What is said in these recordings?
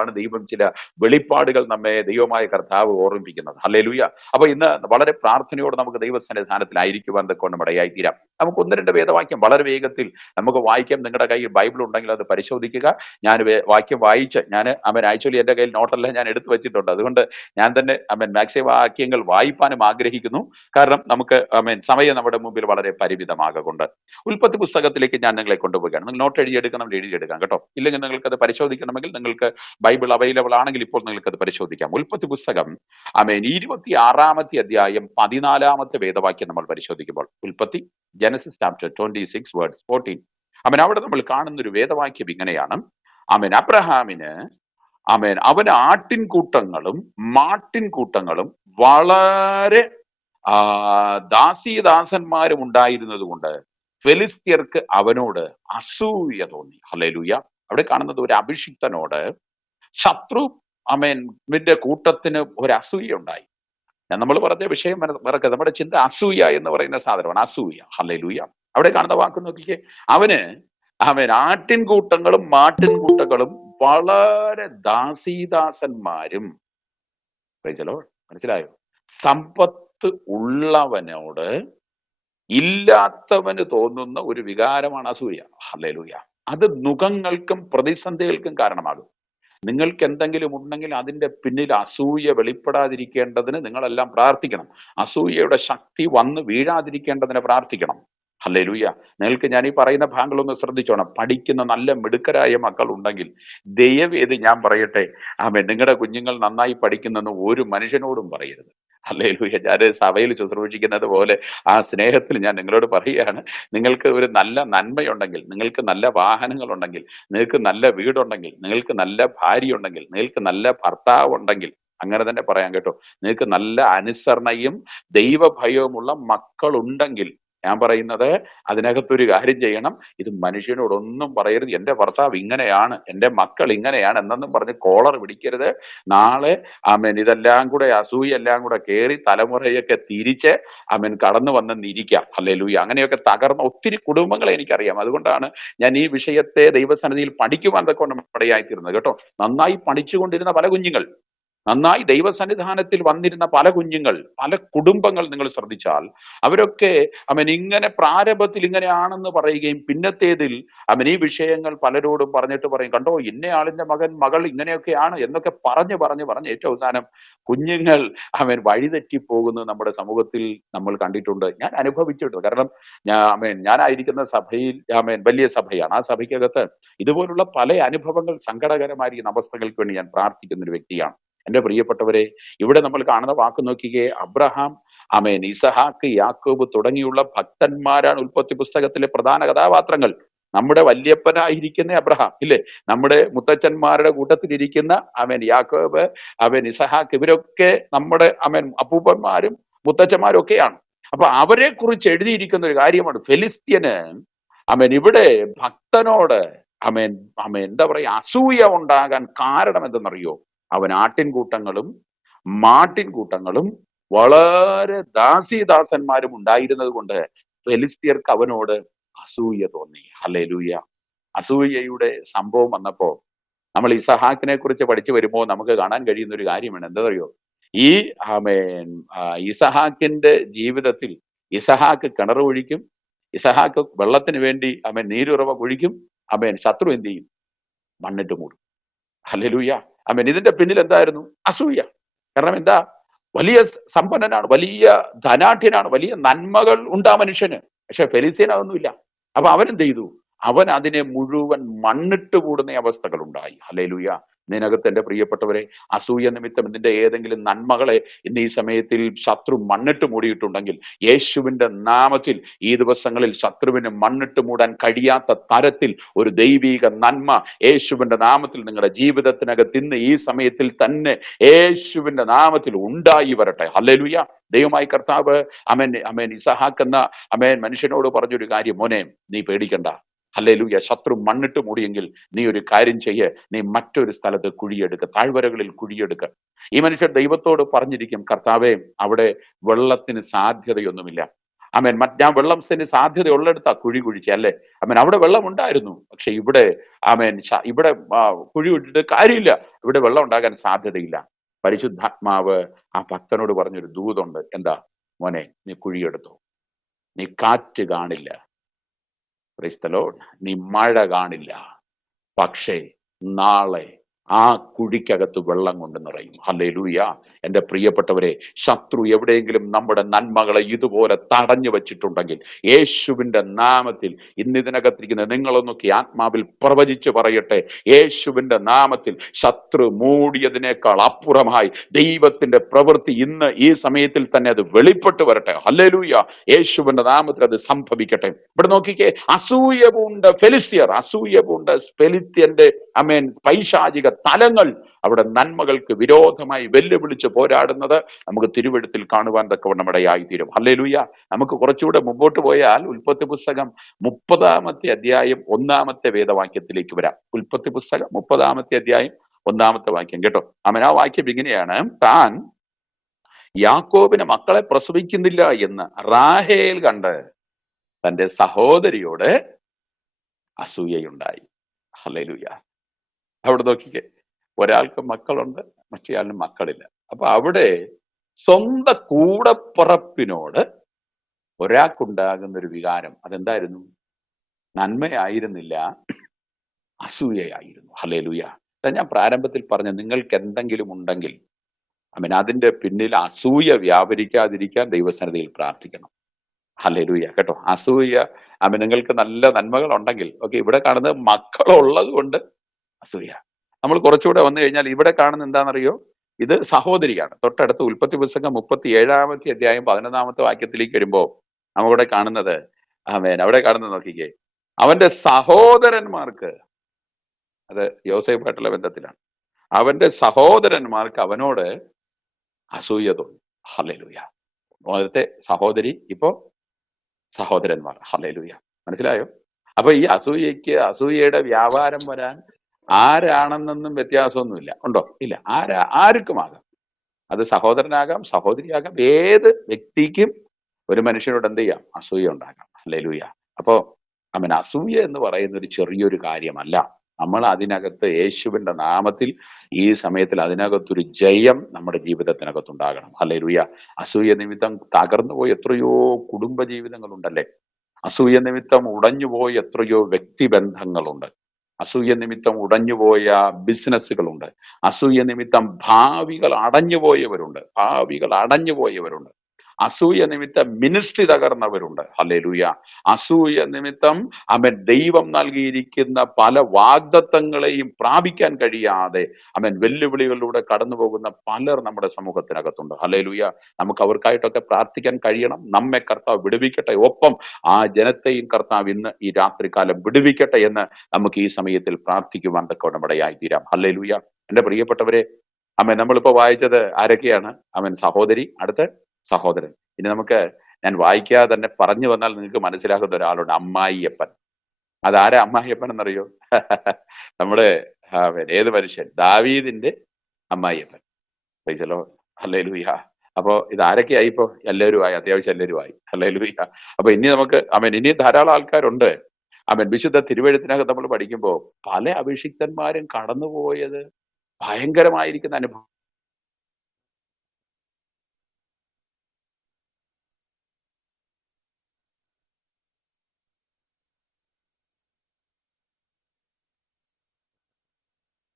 ആണ് ദൈവം ചില വെളിപ്പാടുകൾ നമ്മെ ദൈവമായ കർത്താവ് ഓർമ്മിപ്പിക്കുന്നത്. ഹല്ലേലൂയ. അപ്പൊ ഇന്ന് വളരെ പ്രാർത്ഥനയോടെ നമുക്ക് ദൈവസന്നിധാനത്തിലായിരിക്കുവാൻ കൊണ്ട് ഇടയായി തീരാം. നമുക്ക് ഒന്ന് രണ്ട് വേദവാക്യം വളരെ വേഗത്തിൽ നമുക്ക് വായിക്കാം. നിങ്ങളുടെ കയ്യിൽ ബൈബിൾ ഉണ്ടെങ്കിൽ അത് പരിശോധിക്കുക. ഞാൻ വാക്യം വായിച്ച് അവൻ ആക്ച്വലി എന്റെ കയ്യിൽ നോട്ടെല്ലാം ഞാൻ എടുത്തു വെച്ചിട്ടുണ്ട്. അതുകൊണ്ട് ഞാൻ തന്നെ മാക്സിമം വാക്യങ്ങൾ വായിപ്പാനും ആഗ്രഹിക്കുന്നു. കാരണം നമുക്ക് സമയം നമ്മുടെ മുമ്പിൽ വളരെ പരിമിതമാകൊണ്ട് ഉൽപ്പത്തി പുസ്തകത്തിലേക്ക് ഞാൻ നിങ്ങളെ കൊണ്ടുപോവുകയാണ്. നിങ്ങൾ നോട്ട് എഴുതിയെടുക്കാം കേട്ടോ. ഇല്ലെങ്കിൽ നിങ്ങൾക്ക് അത് പരിശോധിക്കണമെങ്കിൽ നിങ്ങൾക്ക് ബൈബിൾ അവൈലബിൾ ആണെങ്കിൽ ഇപ്പോൾ നിങ്ങൾക്ക് അത് പരിശോധിക്കാം. ഉൽപ്പത്തി പുസ്തകം 26 അധ്യായം 14 വേദവാക്യം നമ്മൾ പരിശോധിക്കുമ്പോൾ, ഉൽപ്പത്തി ജനസിസ് ചാപ്റ്റർ 26 വേർഡ്സ് 14, അവിടെ നമ്മൾ കാണുന്ന ഒരു വേദവാക്യം ഇങ്ങനെയാണ്. അബ്രഹാമിന് അവന് ആട്ടിൻകൂട്ടങ്ങളും മാട്ടിൻകൂട്ടങ്ങളും വളരെ ദാസീദാസന്മാരും ഉണ്ടായിരുന്നത് കൊണ്ട് ഫെലിസ്ത്യർക്ക് അവനോട് അസൂയ തോന്നി. ഹല്ലേലൂയ. അവിടെ കാണുന്നത് ഒരു അഭിഷിക്തനോട് ശത്രു ന്റെ കൂട്ടത്തിന് ഒരു അസൂയ ഉണ്ടായി. നമ്മൾ പറഞ്ഞ വിഷയം മറക്കരുത്. നമ്മുടെ ചിന്ത അസൂയ എന്ന് പറയുന്ന സാധനമാണ്. അസൂയ. ഹല്ലേലൂയ. അവിടെ കാണുന്ന വാക്ക് നോക്കിക്കേ. അവൻ ആട്ടിൻകൂട്ടങ്ങളും മാട്ടിൻകൂട്ടങ്ങളും വളരെ ദാസീദാസന്മാരും. മനസ്സിലായോ? സമ്പത്ത് ഉള്ളവനോട് ഇല്ലാത്തവന് തോന്നുന്ന ഒരു വികാരമാണ് അസൂയ. ഹല്ലേലൂയ. അത് നുഖങ്ങൾക്കും പ്രതിസന്ധികൾക്കും കാരണമാകും. നിങ്ങൾക്ക് എന്തെങ്കിലും ഉണ്ടെങ്കിൽ അതിന്റെ പിന്നിൽ അസൂയ വെളിപ്പെടാതിരിക്കേണ്ടതിന് നിങ്ങളെല്ലാം പ്രാർത്ഥിക്കണം. അസൂയയുടെ ശക്തി വന്ന് വീഴാതിരിക്കേണ്ടതിന് പ്രാർത്ഥിക്കണം. ഹല്ലേലൂയ. നിങ്ങൾക്ക് ഞാൻ ഈ പറയുന്ന ഭാഗങ്ങളൊന്ന് ശ്രദ്ധിച്ചോണം. പഠിക്കുന്ന നല്ല മിടുക്കരായ മക്കൾ ഉണ്ടെങ്കിൽ ദയവേത് ഞാൻ പറയട്ടെ, നിങ്ങളുടെ കുഞ്ഞുങ്ങൾ നന്നായി പഠിക്കുന്നെന്ന് ഒരു മനുഷ്യനോടും പറയരുത്. ഹല്ലേലൂയ. ഞാൻ സഭയിൽ ശുശ്രൂഷിക്കുന്നത് പോലെ ആ സ്നേഹത്തിൽ ഞാൻ നിങ്ങളോട് പറയുകയാണ്. നിങ്ങൾക്ക് ഒരു നല്ല നന്മയുണ്ടെങ്കിൽ, നിങ്ങൾക്ക് നല്ല വാഹനങ്ങൾ ഉണ്ടെങ്കിൽ, നിങ്ങൾക്ക് നല്ല വീടുണ്ടെങ്കിൽ, നിങ്ങൾക്ക് നല്ല ഭാര്യ ഉണ്ടെങ്കിൽ, നിങ്ങൾക്ക് നല്ല ഭർത്താവ് ഉണ്ടെങ്കിൽ, അങ്ങനെ തന്നെ പറയാൻ കേട്ടോ, നിങ്ങൾക്ക് നല്ല അനുസരണയും ദൈവഭയവുമുള്ള മക്കളുണ്ടെങ്കിൽ, ഞാൻ പറയുന്നത് അതിനകത്തൊരു കാര്യം ചെയ്യണം. ഇത് മനുഷ്യനോടൊന്നും പറയരുത്. എന്റെ ഭർത്താവ് ഇങ്ങനെയാണ്, എന്റെ മക്കൾ ഇങ്ങനെയാണ് എന്നൊന്നും പറഞ്ഞ് കോളർ പിടിക്കരുത്. നാളെ ഇതെല്ലാം കൂടെ അസൂയെല്ലാം കൂടെ കയറി തലമുറയൊക്കെ തിരിച്ച് കടന്നു വന്നെന്നിരിക്കാം. ഹല്ലേലൂയ. അങ്ങനെയൊക്കെ തകർന്ന ഒത്തിരി കുടുംബങ്ങളെ എനിക്കറിയാം. അതുകൊണ്ടാണ് ഞാൻ ഈ വിഷയത്തെ ദൈവസന്നിധിയിൽ പഠിക്കുവാൻ കൊണ്ട് ഇടയായിത്തീരുന്നത് കേട്ടോ. നന്നായി പഠിച്ചുകൊണ്ടിരുന്ന പല കുഞ്ഞുങ്ങൾ, നന്നായി ദൈവസന്നിധാനത്തിൽ വന്നിരുന്ന പല കുഞ്ഞുങ്ങൾ, പല കുടുംബങ്ങൾ നിങ്ങൾ ശ്രദ്ധിച്ചാൽ അവരൊക്കെ ഇങ്ങനെ പ്രാരംഭത്തിൽ ഇങ്ങനെയാണെന്ന് പറയുകയും പിന്നത്തേതിൽ ഈ വിഷയങ്ങൾ പലരോടും പറഞ്ഞിട്ട് പറയും, കണ്ടോ ഇന്നയാളിന്റെ മകൾ ഇങ്ങനെയൊക്കെയാണ് എന്നൊക്കെ പറഞ്ഞ് ഏറ്റവും അവസാനം കുഞ്ഞുങ്ങൾ വഴിതെറ്റിപ്പോകുന്നത് നമ്മുടെ സമൂഹത്തിൽ നമ്മൾ കണ്ടിട്ടുണ്ട്. ഞാൻ അനുഭവിച്ചിട്ടുണ്ട്. കാരണം ഞാനായിരിക്കുന്ന സഭയിൽ വലിയ സഭയാണ്. ആ സഭയ്ക്കകത്ത് ഇതുപോലുള്ള പല അനുഭവങ്ങൾ, സങ്കടകരമായിരിക്കുന്ന അവസ്ഥകൾക്ക് വേണ്ടി ഞാൻ പ്രാർത്ഥിക്കുന്ന ഒരു വ്യക്തിയാണ്. എന്റെ പ്രിയപ്പെട്ടവരെ, ഇവിടെ നമ്മൾ കാണുന്ന വാക്ക് നോക്കിക്കേ. അബ്രഹാം, ഇസഹാക്ക്, യാക്കോബ് തുടങ്ങിയുള്ള ഭക്തന്മാരാണ് ഉൽപ്പത്തി പുസ്തകത്തിലെ പ്രധാന കഥാപാത്രങ്ങൾ. നമ്മുടെ വല്യപ്പനായിരിക്കുന്ന അബ്രഹാം ഇല്ലേ, നമ്മുടെ മുത്തച്ഛന്മാരുടെ കൂട്ടത്തിലിരിക്കുന്ന യാക്കോബ്, ഇസഹാക്ക്, ഇവരൊക്കെ നമ്മുടെ അപ്പൂപ്പന്മാരും മുത്തച്ഛന്മാരും ഒക്കെയാണ്. അപ്പൊ അവരെ കുറിച്ച് എഴുതിയിരിക്കുന്ന ഒരു കാര്യമാണ് ഫെലിസ്ത്യന് ഇവിടെ ഭക്തനോട് എന്താ പറയാ, അസൂയ ഉണ്ടാകാൻ കാരണം എന്തെന്നറിയോ? അവൻ ആട്ടിൻകൂട്ടങ്ങളും മാട്ടിൻകൂട്ടങ്ങളും വളരെ ദാസീദാസന്മാരും ഉണ്ടായിരുന്നത് കൊണ്ട് ഫെലിസ്ത്യർക്ക് അവനോട് അസൂയ തോന്നി. ഹല്ലേലൂയ. അസൂയയുടെ സംഭവം വന്നപ്പോ നമ്മൾ ഇസഹാക്കിനെ കുറിച്ച് പഠിച്ചു വരുമ്പോൾ നമുക്ക് കാണാൻ കഴിയുന്ന ഒരു കാര്യമാണ്. എന്താ അറിയോ? ഈ ഇസഹാക്കിന്റെ ജീവിതത്തിൽ ഇസഹാക്ക് കിണർ ഒഴിക്കും, ഇസഹാക്ക് വെള്ളത്തിന് വേണ്ടി നീരുറവ കുഴിക്കും, ശത്രു എന്ത് ചെയ്യും? മണ്ണിട്ട് മൂടും. ഹല്ലേലൂയ. ഇതിന്റെ പിന്നിൽ എന്തായിരുന്നു? അസൂയ. കാരണം എന്താ? വലിയ സമ്പന്നനാണ്, വലിയ ധനാഠ്യനാണ്, വലിയ നന്മകൾ ഉണ്ട് ആ മനുഷ്യന്. പക്ഷെ ഫെലിസ്ത്യന് അതൊന്നുമില്ല. അപ്പൊ അവനെന്ത് ചെയ്തു? അവൻ അതിനെ മുഴുവൻ മണ്ണിട്ട് കൂടുന്ന അവസ്ഥകൾ ഉണ്ടായി. ഹല്ലേലൂയ. ഇതിനകത്ത് എന്റെ പ്രിയപ്പെട്ടവരെ, അസൂയ നിമിത്തം ഇതിന്റെ ഏതെങ്കിലും നന്മകളെ ഇന്ന് ഈ സമയത്തിൽ ശത്രു മണ്ണിട്ട് മൂടിയിട്ടുണ്ടെങ്കിൽ, യേശുവിന്റെ നാമത്തിൽ ഈ ദിവസങ്ങളിൽ ശത്രുവിന് മണ്ണിട്ട് മൂടാൻ കഴിയാത്ത തരത്തിൽ ഒരു ദൈവിക നന്മ യേശുവിന്റെ നാമത്തിൽ നിങ്ങളുടെ ജീവിതത്തിനകത്ത് ഇന്ന് ഈ സമയത്തിൽ തന്നെ യേശുവിന്റെ നാമത്തിൽ ഉണ്ടായി വരട്ടെ. ഹല്ലേലൂയ. ദൈവമായി കർത്താവ് ഇസഹാക്ക് എന്ന മനുഷ്യനോട് പറഞ്ഞൊരു കാര്യം, മോനെ നീ പേടിക്കണ്ട. ഹല്ലേലൂയ. ശത്രു മണ്ണിട്ട് മൂടിയെങ്കിൽ നീ ഒരു കാര്യം ചെയ്യ്, നീ മറ്റൊരു സ്ഥലത്ത് കുഴിയെടുക്ക, താഴ്വരകളിൽ കുഴിയെടുക്ക. ഈ മനുഷ്യൻ ദൈവത്തോട് പറഞ്ഞിരിക്കും, കർത്താവേ അവിടെ വെള്ളത്തിന് സാധ്യതയൊന്നുമില്ല, ആമേൻ. ഞാൻ വെള്ളത്തിന് സാധ്യത ഉള്ളിടത്താ കുഴി കുഴിച്ച അല്ലേ? ആമേൻ. അവിടെ വെള്ളം ഉണ്ടായിരുന്നു, പക്ഷെ ഇവിടെ ആമേൻ ഇവിടെ കുഴി വിട്ടിട്ട് കാര്യമില്ല, ഇവിടെ വെള്ളം ഉണ്ടാകാൻ സാധ്യതയില്ല. പരിശുദ്ധാത്മാവ് ആ ഭക്തനോട് പറഞ്ഞൊരു ദൂതുണ്ട്. എന്താ? മോനെ, നീ കുഴിയെടുത്തോ, നീ കാറ്റ് കാണില്ല, പ്രൈസ് ദി ലോർഡ്, നീ മഴ കാണില്ല, പക്ഷേ നാളെ ആ കുഴിക്കകത്ത് വെള്ളം കൊണ്ട് നിറയും. ഹല്ലേലൂയ. എൻ്റെ പ്രിയപ്പെട്ടവരെ, ശത്രു എവിടെയെങ്കിലും നമ്മുടെ നന്മകളെ ഇതുപോലെ തടഞ്ഞു വെച്ചിട്ടുണ്ടെങ്കിൽ യേശുവിൻ്റെ നാമത്തിൽ ഇന്ന് ഇതിനകത്തിരിക്കുന്ന നിങ്ങളൊന്നൊക്കെ ആത്മാവിൽ പ്രവചിച്ച് പറയട്ടെ, യേശുവിൻ്റെ നാമത്തിൽ ശത്രു മൂടിയതിനേക്കാൾ അപ്പുറമായി ദൈവത്തിന്റെ പ്രവൃത്തി ഇന്ന് ഈ സമയത്തിൽ തന്നെ അത് വെളിപ്പെട്ട് വരട്ടെ. ഹല്ലേലൂയ. യേശുവിന്റെ നാമത്തിൽ അത് സംഭവിക്കട്ടെ. ഇവിടെ നോക്കിക്കേ, അസൂയ പൂണ്ട ഫെലിസ്ത്യർ, അസൂയ പൂണ്ട ഫെലിസ്ത്യന്റെ ആമേൻ പൈശാചിക തലങ്ങൾ അവിടെ നന്മകൾക്ക് വിരോധമായി വെല്ലുവിളിച്ച് പോരാടുന്നത് നമുക്ക് തിരുവെഴുത്തിൽ കാണുവാൻ തക്കവണ്ണം ഇടയായിത്തീരും. ഹല്ലേലൂയ. നമുക്ക് കുറച്ചുകൂടെ മുമ്പോട്ട് പോയാൽ ഉൽപ്പത്തി പുസ്തകം 30-ാമത്തെ അധ്യായം 1-ാമത്തെ വേദവാക്യത്തിലേക്ക് വരാം. ഉൽപ്പത്തി പുസ്തകം 30-ാമത്തെ അധ്യായം 1-ാമത്തെ വാക്യം കേട്ടോ. ആമേൻ. ആ വാക്യം ഇങ്ങനെയാണ്: താൻ യാക്കോബിന് മക്കളെ പ്രസവിക്കുന്നില്ല എന്ന് റാഹേൽ കണ്ട് തന്റെ സഹോദരിയോട് അസൂയയുണ്ടായി. ഹല്ലേലൂയ. അവിടെ നോക്കിക്കേ, ഒരാൾക്ക് മക്കളുണ്ട്, മറ്റേയാളിന് മക്കളില്ല. അപ്പൊ അവിടെ സ്വന്തം കൂടപ്പിറപ്പിനോട് ഒരാൾക്കുണ്ടാകുന്ന ഒരു വികാരം അതെന്തായിരുന്നു? നന്മയായിരുന്നില്ല, അസൂയയായിരുന്നു. ഹല്ലേലൂയ. ഞാൻ പ്രാരംഭത്തിൽ പറഞ്ഞ നിങ്ങൾക്ക് എന്തെങ്കിലും ഉണ്ടെങ്കിൽ അതിന്റെ പിന്നിൽ അസൂയ വ്യാപരിക്കാതിരിക്കാൻ ദൈവസന്നിധിയിൽ പ്രാർത്ഥിക്കണം. ഹല്ലേലൂയ കേട്ടോ. അസൂയ നിങ്ങൾക്ക് നല്ല നന്മകൾ ഉണ്ടെങ്കിൽ ഓക്കെ. ഇവിടെ കാണുന്നത് മക്കളുള്ളത് കൊണ്ട് അസൂയ. നമ്മൾ കുറച്ചുകൂടെ വന്നു കഴിഞ്ഞാൽ ഇവിടെ കാണുന്ന എന്താണെന്നറിയോ? ഇത് സഹോദരിയാണ്. തൊട്ടടുത്ത് ഉൽപ്പത്തി പുസ്തകം 37-ാമത്തെ അധ്യായം 11-ാമത്തെ വാക്യത്തിലേക്ക് വരുമ്പോ നമ്മളിവിടെ കാണുന്നത് അവിടെ കാണുന്നത് നോക്കിക്കേ, അവന്റെ സഹോദരന്മാർക്ക്, അത് യോസേഫായിട്ടുള്ള ബന്ധത്തിലാണ്, അവന്റെ സഹോദരന്മാർക്ക് അവനോട് അസൂയ തോന്നി. ഹല്ലേലൂയ. നേരത്തെ സഹോദരി, ഇപ്പോ സഹോദരന്മാർ. ഹല്ലേലൂയ. മനസ്സിലായോ? അപ്പൊ ഈ അസൂയയുടെ വ്യാപാരം വരാൻ ആരാണെന്നൊന്നും വ്യത്യാസമൊന്നുമില്ല. ഉണ്ടോ? ഇല്ല. ആർക്കുമാകാം. അത് സഹോദരനാകാം, സഹോദരിയാകാം, ഏത് വ്യക്തിക്കും ഒരു മനുഷ്യനോട് എന്ത് ചെയ്യാം? അസൂയ ഉണ്ടാകാം. ഹല്ലേലൂയ. അപ്പോ അസൂയ എന്ന് പറയുന്ന ഒരു ചെറിയൊരു കാര്യമല്ല. നമ്മൾ അതിനകത്ത് യേശുവിന്റെ നാമത്തിൽ ഈ സമയത്തിൽ അതിനകത്തൊരു ജയം നമ്മുടെ ജീവിതത്തിനകത്തുണ്ടാകണം. ഹല്ലേലൂയ. അസൂയ നിമിത്തം തകർന്നുപോയ എത്രയോ കുടുംബ ജീവിതങ്ങളുണ്ടല്ലേ? അസൂയ നിമിത്തം ഉടഞ്ഞുപോയ എത്രയോ വ്യക്തിബന്ധങ്ങളുണ്ട്. അസൂയ നിമിത്തം ഉടഞ്ഞുപോയ ബിസിനസ്സുകളുണ്ട്. അസൂയ നിമിത്തം ഭാവികൾ അടഞ്ഞുപോയവരുണ്ട്. അസൂയ നിമിത്തം മിനിസ്ട്രി തകർന്നവരുണ്ട്. ഹല്ലേലൂയ. അസൂയ നിമിത്തം ദൈവം നൽകിയിരിക്കുന്ന പല വാഗ്ദത്തങ്ങളെയും പ്രാപിക്കാൻ കഴിയാതെ വെല്ലുവിളികളിലൂടെ കടന്നു പോകുന്ന പലർ നമ്മുടെ സമൂഹത്തിനകത്തുണ്ട്. ഹല്ലേലൂയ. നമുക്ക് അവർക്കായിട്ടൊക്കെ പ്രാർത്ഥിക്കാൻ കഴിയണം. നമ്മെ കർത്താവ് വിടുവിക്കട്ടെ, ഒപ്പം ആ ജനത്തെയും കർത്താവ് ഇന്ന് ഈ രാത്രികാലം വിടുവിക്കട്ടെ എന്ന് നമുക്ക് ഈ സമയത്തിൽ പ്രാർത്ഥിക്കുവാൻ തക്കവണ്ണം ഇടയായി തീരാം. ഹല്ലേലൂയ. എന്റെ പ്രിയപ്പെട്ടവരെ, നമ്മളിപ്പോ വായിച്ചത് ആരൊക്കെയാണ്? സഹോദരി, അടുത്ത സഹോദരൻ. ഇനി ഞാൻ വായിക്കാതെ തന്നെ പറഞ്ഞു വന്നാൽ നിങ്ങൾക്ക് മനസ്സിലാക്കുന്ന ഒരാളുണ്ട്, അമ്മായിയപ്പൻ. അതാരാ അമ്മായിയപ്പൻ എന്നറിയോ? നമ്മുടെ ഏത് മനുഷ്യൻ? ദാവീദിന്റെ അമ്മായിയപ്പൻ. പ്രൈസലോ. ഹല്ലേലൂയ. അപ്പോ ഇതാരൊക്കെയായി? ഇപ്പോ എല്ലാവരും ആയി, അത്യാവശ്യം എല്ലാവരും ആയി. ഹല്ലേലൂയ. അപ്പൊ ഇനി നമുക്ക് ഇനി ധാരാളം ആൾക്കാരുണ്ട്. വിശുദ്ധ തിരുവെഴുത്തിനകത്ത് നമ്മൾ പഠിക്കുമ്പോൾ പല അഭിഷിക്തന്മാരും കടന്നുപോയത് ഭയങ്കരമായിരിക്കുന്ന അനുഭവം.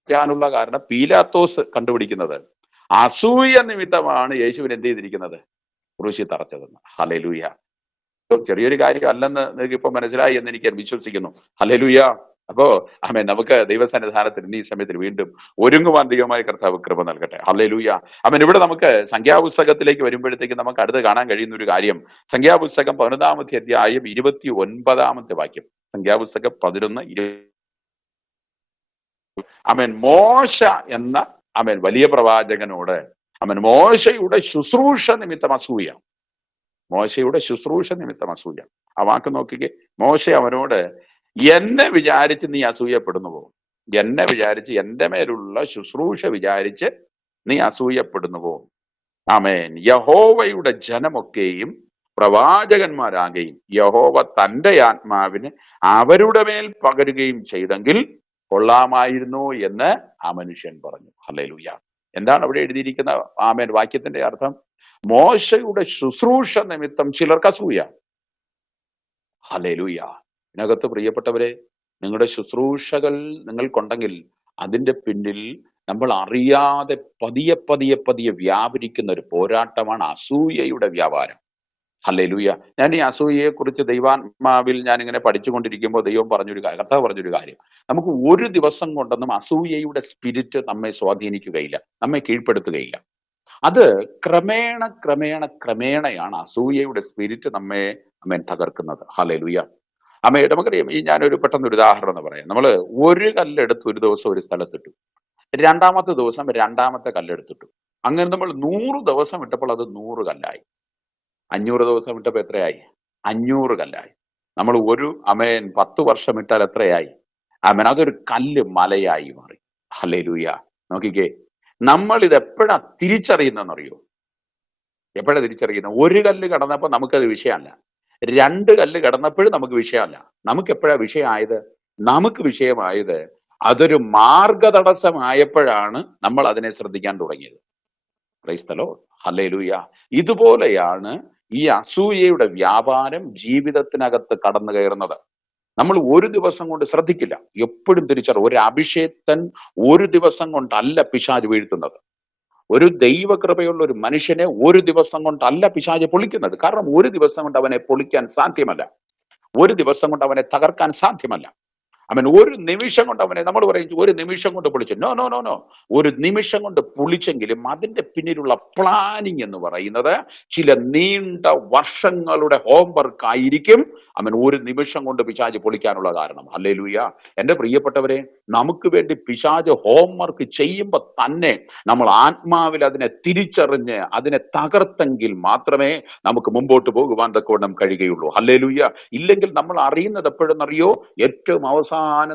ാനുള്ള കാരണം പീലാത്തോസ് കണ്ടുപിടിക്കുന്നത് അസൂയ നിമിത്തമാണ് യേശുവിന് എന്ത് ചെയ്തിരിക്കുന്നത്? ക്രൂശിൽ തറച്ചതെന്ന്. ഹല്ലേലൂയ. ചെറിയൊരു കാര്യം അല്ലെന്ന് നിങ്ങൾക്ക് ഇപ്പൊ മനസ്സിലായി എന്ന് എനിക്ക് വിശ്വസിക്കുന്നു. ഹല്ലേലൂയ. അപ്പോ നമുക്ക് ദൈവസന്നിധാനത്തിൽ ഈ സമയത്തിൽ വീണ്ടും ഒരുങ്ങുവാൻ ദൈവമായ കർത്താവ് കൃപ നൽകട്ടെ. ഹല്ലേലൂയ. ഇവിടെ നമുക്ക് സംഖ്യാപുസ്തകത്തിലേക്ക് വരുമ്പോഴത്തേക്ക് നമുക്ക് അടുത്ത് കാണാൻ കഴിയുന്ന ഒരു കാര്യം, സംഖ്യാപുസ്തകം 11-ാമത്തെ അധ്യായം 29-ാമത്തെ വാക്യം. സംഖ്യാപുസ്തകം 11:20. മോശ എന്ന വലിയ പ്രവാചകനോട് മോശയുടെ ശുശ്രൂഷ നിമിത്തം അസൂയ. മോശയുടെ ശുശ്രൂഷ നിമിത്തം അസൂയ. ആ വാക്ക് നോക്കിക്കേ. മോശ അവനോട്, എന്നെ വിചാരിച്ച് നീ അസൂയപ്പെടുന്നുവോ? എന്നെ വിചാരിച്ച്, എന്റെ മേലുള്ള ശുശ്രൂഷ വിചാരിച്ച് നീ അസൂയപ്പെടുന്നുവോ? യഹോവയുടെ ജനമൊക്കെയും പ്രവാചകന്മാരാകുകയും യഹോവ തന്റെ ആത്മാവിന് അവരുടെ മേൽ പകരുകയും ചെയ്തെങ്കിൽ കൊള്ളാമായിരുന്നു എന്ന് ആ മനുഷ്യൻ പറഞ്ഞു. ഹല്ലേലൂയ. എന്താണ് അവിടെ എഴുതിയിരിക്കുന്ന ആമേൻ വാക്യത്തിന്റെ അർത്ഥം? മോശയുടെ ശുശ്രൂഷ നിമിത്തം ചിലർക്ക് അസൂയ. ഹല്ലേലൂയ. ഇതിനകത്ത് പ്രിയപ്പെട്ടവരെ, നിങ്ങളുടെ ശുശ്രൂഷകൾ നിങ്ങൾക്കുണ്ടെങ്കിൽ അതിന്റെ പിന്നിൽ നമ്മൾ അറിയാതെ പതിയെ പതിയെ പതിയെ വ്യാപരിക്കുന്ന ഒരു പോരാട്ടമാണ് അസൂയയുടെ വ്യാപാരം. ഹല്ലേലൂയ. ഞാൻ ഈ അസൂയയെ കുറിച്ച് ദൈവാത്മാവിൽ ഞാൻ ഇങ്ങനെ പഠിച്ചുകൊണ്ടിരിക്കുമ്പോൾ ദൈവം കർത്താവ് പറഞ്ഞൊരു കാര്യം, നമുക്ക് ഒരു ദിവസം കൊണ്ടൊന്നും അസൂയയുടെ സ്പിരിറ്റ് നമ്മെ സ്വാധീനിക്കുകയില്ല, നമ്മെ കീഴ്പ്പെടുത്തുകയില്ല. അത് ക്രമേണ ക്രമേണ ക്രമേണയാണ് അസൂയയുടെ സ്പിരിറ്റ് നമ്മെ തകർക്കുന്നത്. ഹല്ലേലൂയ. നമുക്കറിയാം, ഞാനൊരു പെട്ടെന്നൊരു ഉദാഹരണം എന്ന് പറയാം. നമ്മൾ ഒരു കല്ലെടുത്ത് ഒരു ദിവസം ഒരു സ്ഥലത്തിട്ടു, രണ്ടാമത്തെ ദിവസം രണ്ടാമത്തെ കല്ലെടുത്തിട്ടു. അങ്ങനെ നമ്മൾ 100 ദിവസം ഇട്ടപ്പോൾ അത് 100 കല്ലായി. 500 ദിവസം ഇട്ടപ്പോൾ എത്രയായി? 500 കല്ലായി. നമ്മൾ 10 വർഷം ഇട്ടാൽ എത്രയായി? അതൊരു കല്ല് മലയായി മാറി. ഹല്ലേലൂയ. നോക്കിക്കേ, നമ്മൾ ഇത് എപ്പോഴാ തിരിച്ചറിയുന്നതെന്നറിയോ? എപ്പോഴാ തിരിച്ചറിയുന്നത്? ഒരു കല്ല് കടന്നപ്പോൾ നമുക്കത് വിഷയമല്ല, 2 കല്ല് കടന്നപ്പോഴും നമുക്ക് വിഷയമല്ല. നമുക്ക് എപ്പോഴാ വിഷയമായത്? നമുക്ക് വിഷയമായത് അതൊരു മാർഗതടസ്സമായപ്പോഴാണ് നമ്മൾ അതിനെ ശ്രദ്ധിക്കാൻ തുടങ്ങിയത്. Price the Lord. ഹല്ലേലൂയ. ഇതുപോലെയാണ് ഈ അസൂയയുടെ വ്യാപാരം ജീവിതത്തിനകത്ത് കടന്നു കയറുന്നത്. നമ്മൾ ഒരു ദിവസം കൊണ്ട് ശ്രദ്ധിക്കില്ല. എപ്പോഴും തിരിച്ചറിയും, ഒരു അഭിഷേക്തൻ ഒരു ദിവസം കൊണ്ടല്ല പിശാച് വീഴ്ത്തുന്നത്. ഒരു ദൈവകൃപയുള്ള ഒരു മനുഷ്യനെ ഒരു ദിവസം കൊണ്ടല്ല പിശാച് പൊളിക്കുന്നത്. കാരണം ഒരു ദിവസം കൊണ്ട് അവനെ പൊളിക്കാൻ സാധ്യമല്ല, ഒരു ദിവസം കൊണ്ട് അവനെ തകർക്കാൻ സാധ്യമല്ല. ഒരു നിമിഷം കൊണ്ട് അവനെ, നമ്മൾ പറയും ഒരു നിമിഷം കൊണ്ട് പൊളിച്ചു. No no no no. ഒരു നിമിഷം കൊണ്ട് പൊളിച്ചെങ്കിലും അതിന്റെ പിന്നിലുള്ള പ്ലാനിങ് എന്ന് പറയുന്നത് ചില നീണ്ട വർഷങ്ങളുടെ ഹോംവർക്ക് ആയിരിക്കും. ഒരു നിമിഷം കൊണ്ട് പിശാച് പൊളിക്കാനുള്ള കാരണം. ഹല്ലേലൂയ. എന്റെ പ്രിയപ്പെട്ടവരെ, നമുക്ക് വേണ്ടി പിശാച് ഹോംവർക്ക് ചെയ്യുമ്പോൾ തന്നെ നമ്മൾ ആത്മാവിൽ അതിനെ തിരിച്ചറിഞ്ഞ് അതിനെ തകർത്തെങ്കിൽ മാത്രമേ നമുക്ക് മുമ്പോട്ട് പോകുവാൻ തക്കവണ്ണം കഴിയുകയുള്ളൂ. ഹല്ലേലൂയ. ഇല്ലെങ്കിൽ നമ്മൾ അറിയുന്നത് എപ്പോഴെന്നറിയോ? ഏറ്റവും അവസാനം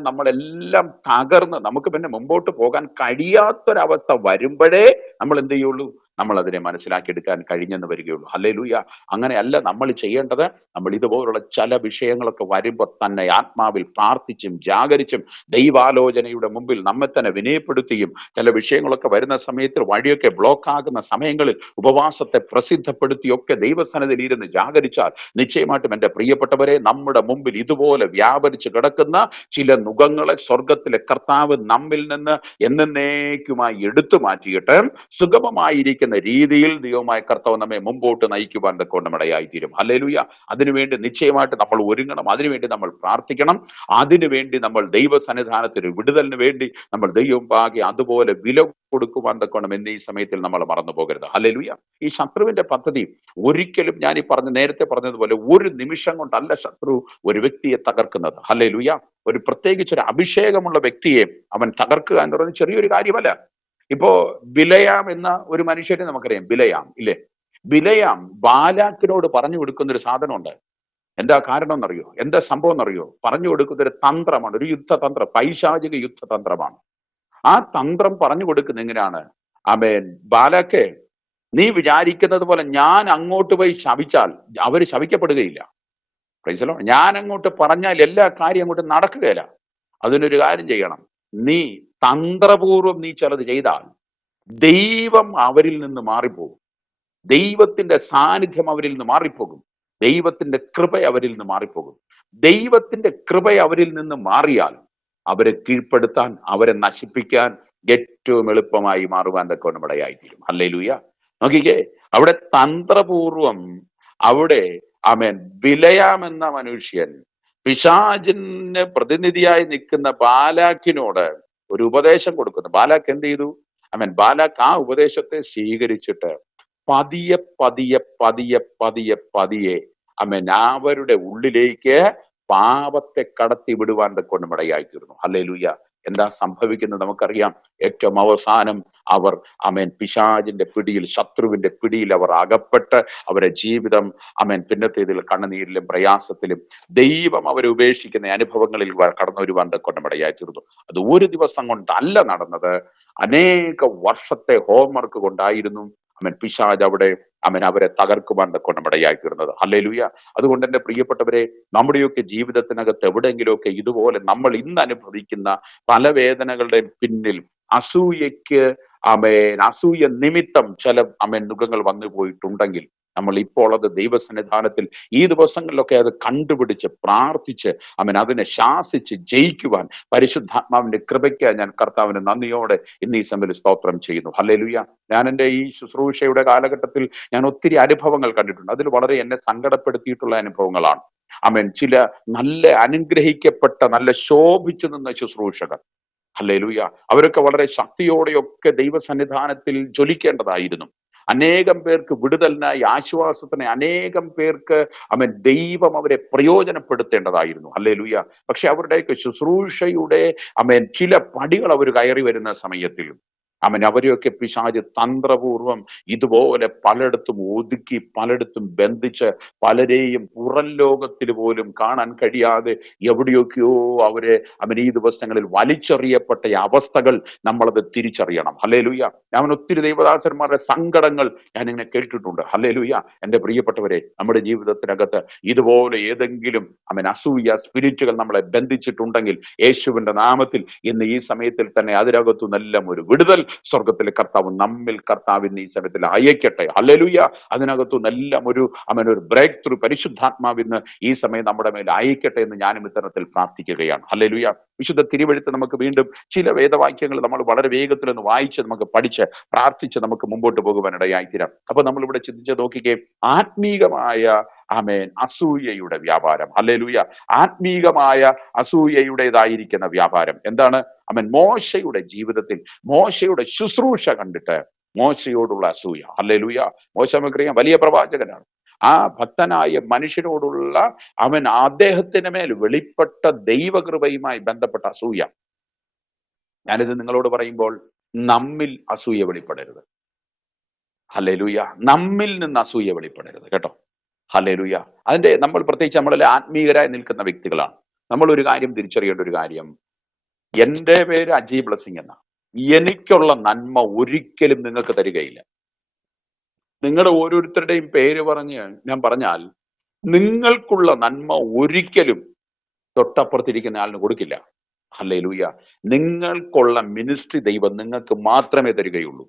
നമ്മളെല്ലാം തകർന്ന് നമുക്ക് പിന്നെ മുമ്പോട്ട് പോകാൻ കഴിയാത്തൊരവസ്ഥ വരുമ്പോഴേ നമ്മൾ എന്ത് ചെയ്യുള്ളൂ? നമ്മൾ അതിനെ മനസ്സിലാക്കിയെടുക്കാൻ കഴിഞ്ഞെന്ന് വരികയുള്ളൂ. ഹല്ലേലൂയ. അങ്ങനെയല്ല നമ്മൾ ചെയ്യേണ്ടത്. നമ്മൾ ഇതുപോലുള്ള ചില വിഷയങ്ങളൊക്കെ വരുമ്പോൾ തന്നെ ആത്മാവിൽ പ്രാർത്ഥിച്ചും ജാഗരിച്ചും ദൈവാലോചനയുടെ മുമ്പിൽ നമ്മെ തന്നെ വിനയപ്പെടുത്തിയും, ചില വിഷയങ്ങളൊക്കെ വരുന്ന സമയത്ത് വഴിയൊക്കെ ബ്ലോക്ക് ആകുന്ന സമയങ്ങളിൽ ഉപവാസത്തെ പ്രസിദ്ധപ്പെടുത്തിയൊക്കെ ദൈവസന്നിധിയിൽ ഇരുന്ന് ജാഗരിച്ചാൽ നിശ്ചയമായിട്ടും എൻ്റെ പ്രിയപ്പെട്ടവരെ, നമ്മുടെ മുമ്പിൽ ഇതുപോലെ വ്യാപരിച്ച് കിടക്കുന്ന ചില നുകങ്ങളെ സ്വർഗത്തിലെ കർത്താവ് നമ്മിൽ നിന്ന് എന്നേക്കുമായി എടുത്തു മാറ്റിയിട്ട് സുഗമമായിരിക്കുന്ന രീതിയിൽ ദൈവമായ കർത്താവ് നമ്മെ മുമ്പോട്ട് നയിക്കുവാൻ കൊണ്ടമിടയായിത്തീരും. ഹല്ലേലൂയ. അതിനുവേണ്ടി നിശ്ചയമായിട്ട് നമ്മൾ ഒരുങ്ങണം, അതിനുവേണ്ടി നമ്മൾ പ്രാർത്ഥിക്കണം, അതിനുവേണ്ടി നമ്മൾ ദൈവസന്നിധാനത്തിന് വിടുതലിന് വേണ്ടി നമ്മൾ ദൈവം പാകെ അതുപോലെ വില കൊടുക്കുവാൻ തക്കണം എന്നീ സമയത്തിൽ നമ്മൾ മറന്നു പോകരുത്. ഹല്ലേലൂയ. ഈ ശത്രുവിന്റെ പദ്ധതി ഒരിക്കലും, ഞാൻ ഈ നേരത്തെ പറഞ്ഞതുപോലെ, ഒരു നിമിഷം കൊണ്ടല്ല ശത്രു ഒരു വ്യക്തിയെ തകർക്കുന്നത്. ഹല്ലേലൂയ. ഒരു പ്രത്യേകിച്ച് ഒരു അഭിഷേകമുള്ള വ്യക്തിയെ അവൻ തകർക്കുക എന്ന് പറയുന്നത് ചെറിയൊരു കാര്യമല്ല. ഇപ്പോ ബിലയാം എന്ന ഒരു മനുഷ്യനെ നമുക്കറിയാം. ബിലയാം ഇല്ലേ? ബിലയാം ബാലാക്കിനോട് പറഞ്ഞു കൊടുക്കുന്ന ഒരു സാധനമുണ്ട്. എന്താ കാരണം എന്നറിയോ? എന്താ സംഭവം എന്നറിയോ? പറഞ്ഞു കൊടുക്കുന്ന ഒരു തന്ത്രമാണ്, ഒരു യുദ്ധതന്ത്രം, പൈശാചിക യുദ്ധതന്ത്രമാണ്. ആ തന്ത്രം പറഞ്ഞു കൊടുക്കുന്ന എങ്ങനെയാണ്? ബാലാക്കെ, നീ വിചാരിക്കുന്നത് പോലെ ഞാൻ അങ്ങോട്ട് പോയി ശപിച്ചാൽ അവര് ശപിക്കപ്പെടുകയില്ല. Price the Lord. ഞാൻ അങ്ങോട്ട് പറഞ്ഞാൽ എല്ലാ കാര്യം അങ്ങോട്ട് നടക്കുകയില്ല. അതിനൊരു കാര്യം ചെയ്യണം. നീ തന്ത്രപൂർവം നീ ചിലത് ചെയ്താൽ ദൈവം അവരിൽ നിന്ന് മാറിപ്പോകും, ദൈവത്തിന്റെ സാന്നിധ്യം അവരിൽ നിന്ന് മാറിപ്പോകും, ദൈവത്തിന്റെ കൃപ അവരിൽ നിന്ന് മാറിപ്പോകും. ദൈവത്തിന്റെ കൃപ അവരിൽ നിന്ന് മാറിയാൽ അവരെ കീഴ്പ്പെടുത്താൻ, അവരെ നശിപ്പിക്കാൻ ഏറ്റവും എളുപ്പമായി മാറുവാൻ തക്കവണ്ണം ഇടയായിത്തീരും. ഹല്ലേലൂയ. നോക്കിക്കേ, അവിടെ തന്ത്രപൂർവം അവിടെ ബിലയാം എന്ന മനുഷ്യൻ പിശാചിന് പ്രതിനിധിയായി നിൽക്കുന്ന ബാലാക്കിനോട് ഒരു ഉപദേശം കൊടുക്കുന്നു. ബാലാക്ക് എന്ത് ചെയ്തു? ബാലാക്ക് ആ ഉപദേശത്തെ സ്വീകരിച്ചിട്ട് പതിയെ പതിയെ പതിയെ പതിയെ പതിയെ അവരുടെ ഉള്ളിലേക്ക് പാപത്തെ കടത്തി വിടുവാൻ കൊണ്ട് ഇടയായിത്തീർന്നു. ഹല്ലേലൂയ. എന്താ സംഭവിക്കുന്നത് നമുക്കറിയാം. ഏറ്റവും അവസാനം അവർ പിശാചിന്റെ പിടിയിൽ, ശത്രുവിന്റെ പിടിയിൽ അവർ അകപ്പെട്ട് അവരെ ജീവിതം പിന്നത്തേതിൽ കണ്ണുനീരിലും പ്രയാസത്തിലും ദൈവം അവരെ ഉപേക്ഷിക്കുന്ന അനുഭവങ്ങളിൽ കടന്നു വരുവാൻ കൊണ്ടമിടയായിത്തീർന്നു. അത് ഒരു ദിവസം കൊണ്ടല്ല നടന്നത്, അനേക വർഷത്തെ ഹോംവർക്ക് കൊണ്ടായിരുന്നു പിശാച് അവിടെ അവരെ തകർക്കുവാൻ കൊണ്ടമിടയായി തീർന്നത്. ഹല്ലേലൂയ. അതുകൊണ്ട് എന്റെ പ്രിയപ്പെട്ടവരെ, നമ്മുടെയൊക്കെ ജീവിതത്തിനകത്ത് എവിടെയെങ്കിലുമൊക്കെ ഇതുപോലെ നമ്മൾ ഇന്ന് അനുഭവിക്കുന്ന പല വേദനകളുടെ പിന്നിൽ അസൂയക്ക് അസൂയ നിമിത്തം ചില നുഖങ്ങൾ വന്നു പോയിട്ടുണ്ടെങ്കിൽ നമ്മൾ ഇപ്പോൾ അത് ദൈവസന്നിധാനത്തിൽ ഈ ദിവസങ്ങളിലൊക്കെ അത് കണ്ടുപിടിച്ച് പ്രാർത്ഥിച്ച് അതിനെ ശാസിച്ച് ജയിക്കുവാൻ പരിശുദ്ധാത്മാവിന്റെ കൃപയ്ക്ക് ഞാൻ കർത്താവിന് നന്ദിയോടെ ഇന്ന് ഈ സമയത്ത് സ്തോത്രം ചെയ്യുന്നു. ഹല്ലേലൂയ. ഞാൻ എൻ്റെ ഈ ശുശ്രൂഷയുടെ കാലഘട്ടത്തിൽ ഞാൻ ഒത്തിരി അനുഭവങ്ങൾ കണ്ടിട്ടുണ്ട്. അതിൽ വളരെ എന്നെ സങ്കടപ്പെടുത്തിയിട്ടുള്ള അനുഭവങ്ങളാണ്. ചില നല്ല അനുഗ്രഹിക്കപ്പെട്ട നല്ല ശോഭിച്ചു നിന്ന ശുശ്രൂഷകർ, ഹല്ലേലൂയ, അവരൊക്കെ വളരെ ശക്തിയോടെയൊക്കെ ദൈവസന്നിധാനത്തിൽ ജ്വലിക്കേണ്ടതായിരുന്നു. അനേകം പേർക്ക് വിടുതലിനായി ആശ്വാസത്തിന് അനേകം പേർക്ക് ദൈവം അവരെ പ്രയോജനപ്പെടുത്തേണ്ടതായിരുന്നു. ഹല്ലേലൂയ. പക്ഷെ അവരുടെയൊക്കെ ശുശ്രൂഷയുടെ ചില പടികൾ അവർ കയറി വരുന്ന സമയത്തിൽ അവരെയൊക്കെ പിശാച് തന്ത്രപൂർവം ഇതുപോലെ പലയിടത്തും ഒതുക്കി പലയിടത്തും ബന്ധിച്ച് പലരെയും പുറം ലോകത്തിൽ പോലും കാണാൻ കഴിയാതെ എവിടെയൊക്കെയോ അവരെ ഈ ദിവസങ്ങളിൽ വലിച്ചെറിയപ്പെട്ട അവസ്ഥകൾ നമ്മളത് തിരിച്ചറിയണം. ഹല്ലേലൂയ. ഞാൻ ഒത്തിരി ദൈവദാസന്മാരുടെ സങ്കടങ്ങൾ ഞാനിങ്ങനെ കേട്ടിട്ടുണ്ട്. ഹല്ലേലൂയ. എൻ്റെ പ്രിയപ്പെട്ടവരെ, നമ്മുടെ ജീവിതത്തിനകത്ത് ഇതുപോലെ ഏതെങ്കിലും അസൂയ സ്പിരിറ്റുകൾ നമ്മളെ ബന്ധിച്ചിട്ടുണ്ടെങ്കിൽ യേശുവിന്റെ നാമത്തിൽ ഇന്ന് ഈ സമയത്തിൽ തന്നെ അതിനകത്തു നിന്നെല്ലാം ഒരു വിടുതൽ സ്വർഗത്തിലെ കർത്താവ് ഇന്ന് ഈ സമയത്തിൽ അയക്കട്ടെ. ഹല്ലേലൂയ. അതിനകത്തു നിന്നെല്ലാം ഒരു ബ്രേക്ക് ത്രൂ പരിശുദ്ധാത്മാവിന്ന് ഈ സമയം നമ്മുടെ മേൽ അയക്കട്ടെ എന്ന് ഞാനും ഇത്തരത്തിൽ പ്രാർത്ഥിക്കുകയാണ്. ഹല്ലേലൂയ. വിശുദ്ധ തിരുവെഴുത്ത് നമുക്ക് വീണ്ടും ചില വേദവാക്യങ്ങൾ നമ്മൾ വളരെ വേഗത്തിൽ ഒന്ന് വായിച്ച് നമുക്ക് പഠിച്ച് പ്രാർത്ഥിച്ച് നമുക്ക് മുമ്പോട്ട് പോകുവാൻ ഇടയായിത്തീരാം. അപ്പൊ നമ്മളിവിടെ ചിന്തിച്ച് നോക്കിക്കേ, ആത്മീകമായ അസൂയയുടെ വ്യാപാരം. ഹല്ലേലൂയ. ആത്മീകമായ അസൂയയുടേതായിരിക്കുന്ന വ്യാപാരം എന്താണ്? മോശയുടെ ജീവിതത്തിൽ മോശയുടെ ശുശ്രൂഷ കണ്ടിട്ട് മോശയോടുള്ള അസൂയ. ഹല്ലേലൂയ. മോശ നമുക്കറിയാം വലിയ പ്രവാചകനാണ്. ആ ഭക്തനായ മനുഷ്യനോടുള്ള അദ്ദേഹത്തിന് മേൽ വെളിപ്പെട്ട ദൈവകൃപയുമായി ബന്ധപ്പെട്ട അസൂയ. ഞാനിത് നിങ്ങളോട് പറയുമ്പോൾ നമ്മിൽ അസൂയ വെളിപ്പെടരുത്. ഹല്ലേലൂയ. നമ്മിൽ നിന്ന് അസൂയ വെളിപ്പെടരുത് കേട്ടോ. ഹല്ലേലൂയ. നമ്മൾ പ്രത്യേകിച്ച് നമ്മളിൽ ആത്മീയരായി നിൽക്കുന്ന വ്യക്തികളാണ്. നമ്മൾ ഒരു കാര്യം തിരിച്ചറിയേണ്ട ഒരു കാര്യം, എൻ്റെ പേര് അജി ബ്ലെസ്സിങ് എന്ന, എനിക്കുള്ള നന്മ ഒരിക്കലും നിങ്ങൾക്ക് തരികയില്ല. നിങ്ങളുടെ ഓരോരുത്തരുടെയും പേര് ഞാൻ പറഞ്ഞാൽ നിങ്ങൾക്കുള്ള നന്മ ഒരിക്കലും തൊട്ടപ്പുറത്തിരിക്കുന്ന ആളിന് കൊടുക്കില്ല. ഹല്ലേലൂയ. നിങ്ങൾക്കുള്ള മിനിസ്ട്രി ദൈവം നിങ്ങൾക്ക് മാത്രമേ തരികയുള്ളൂ.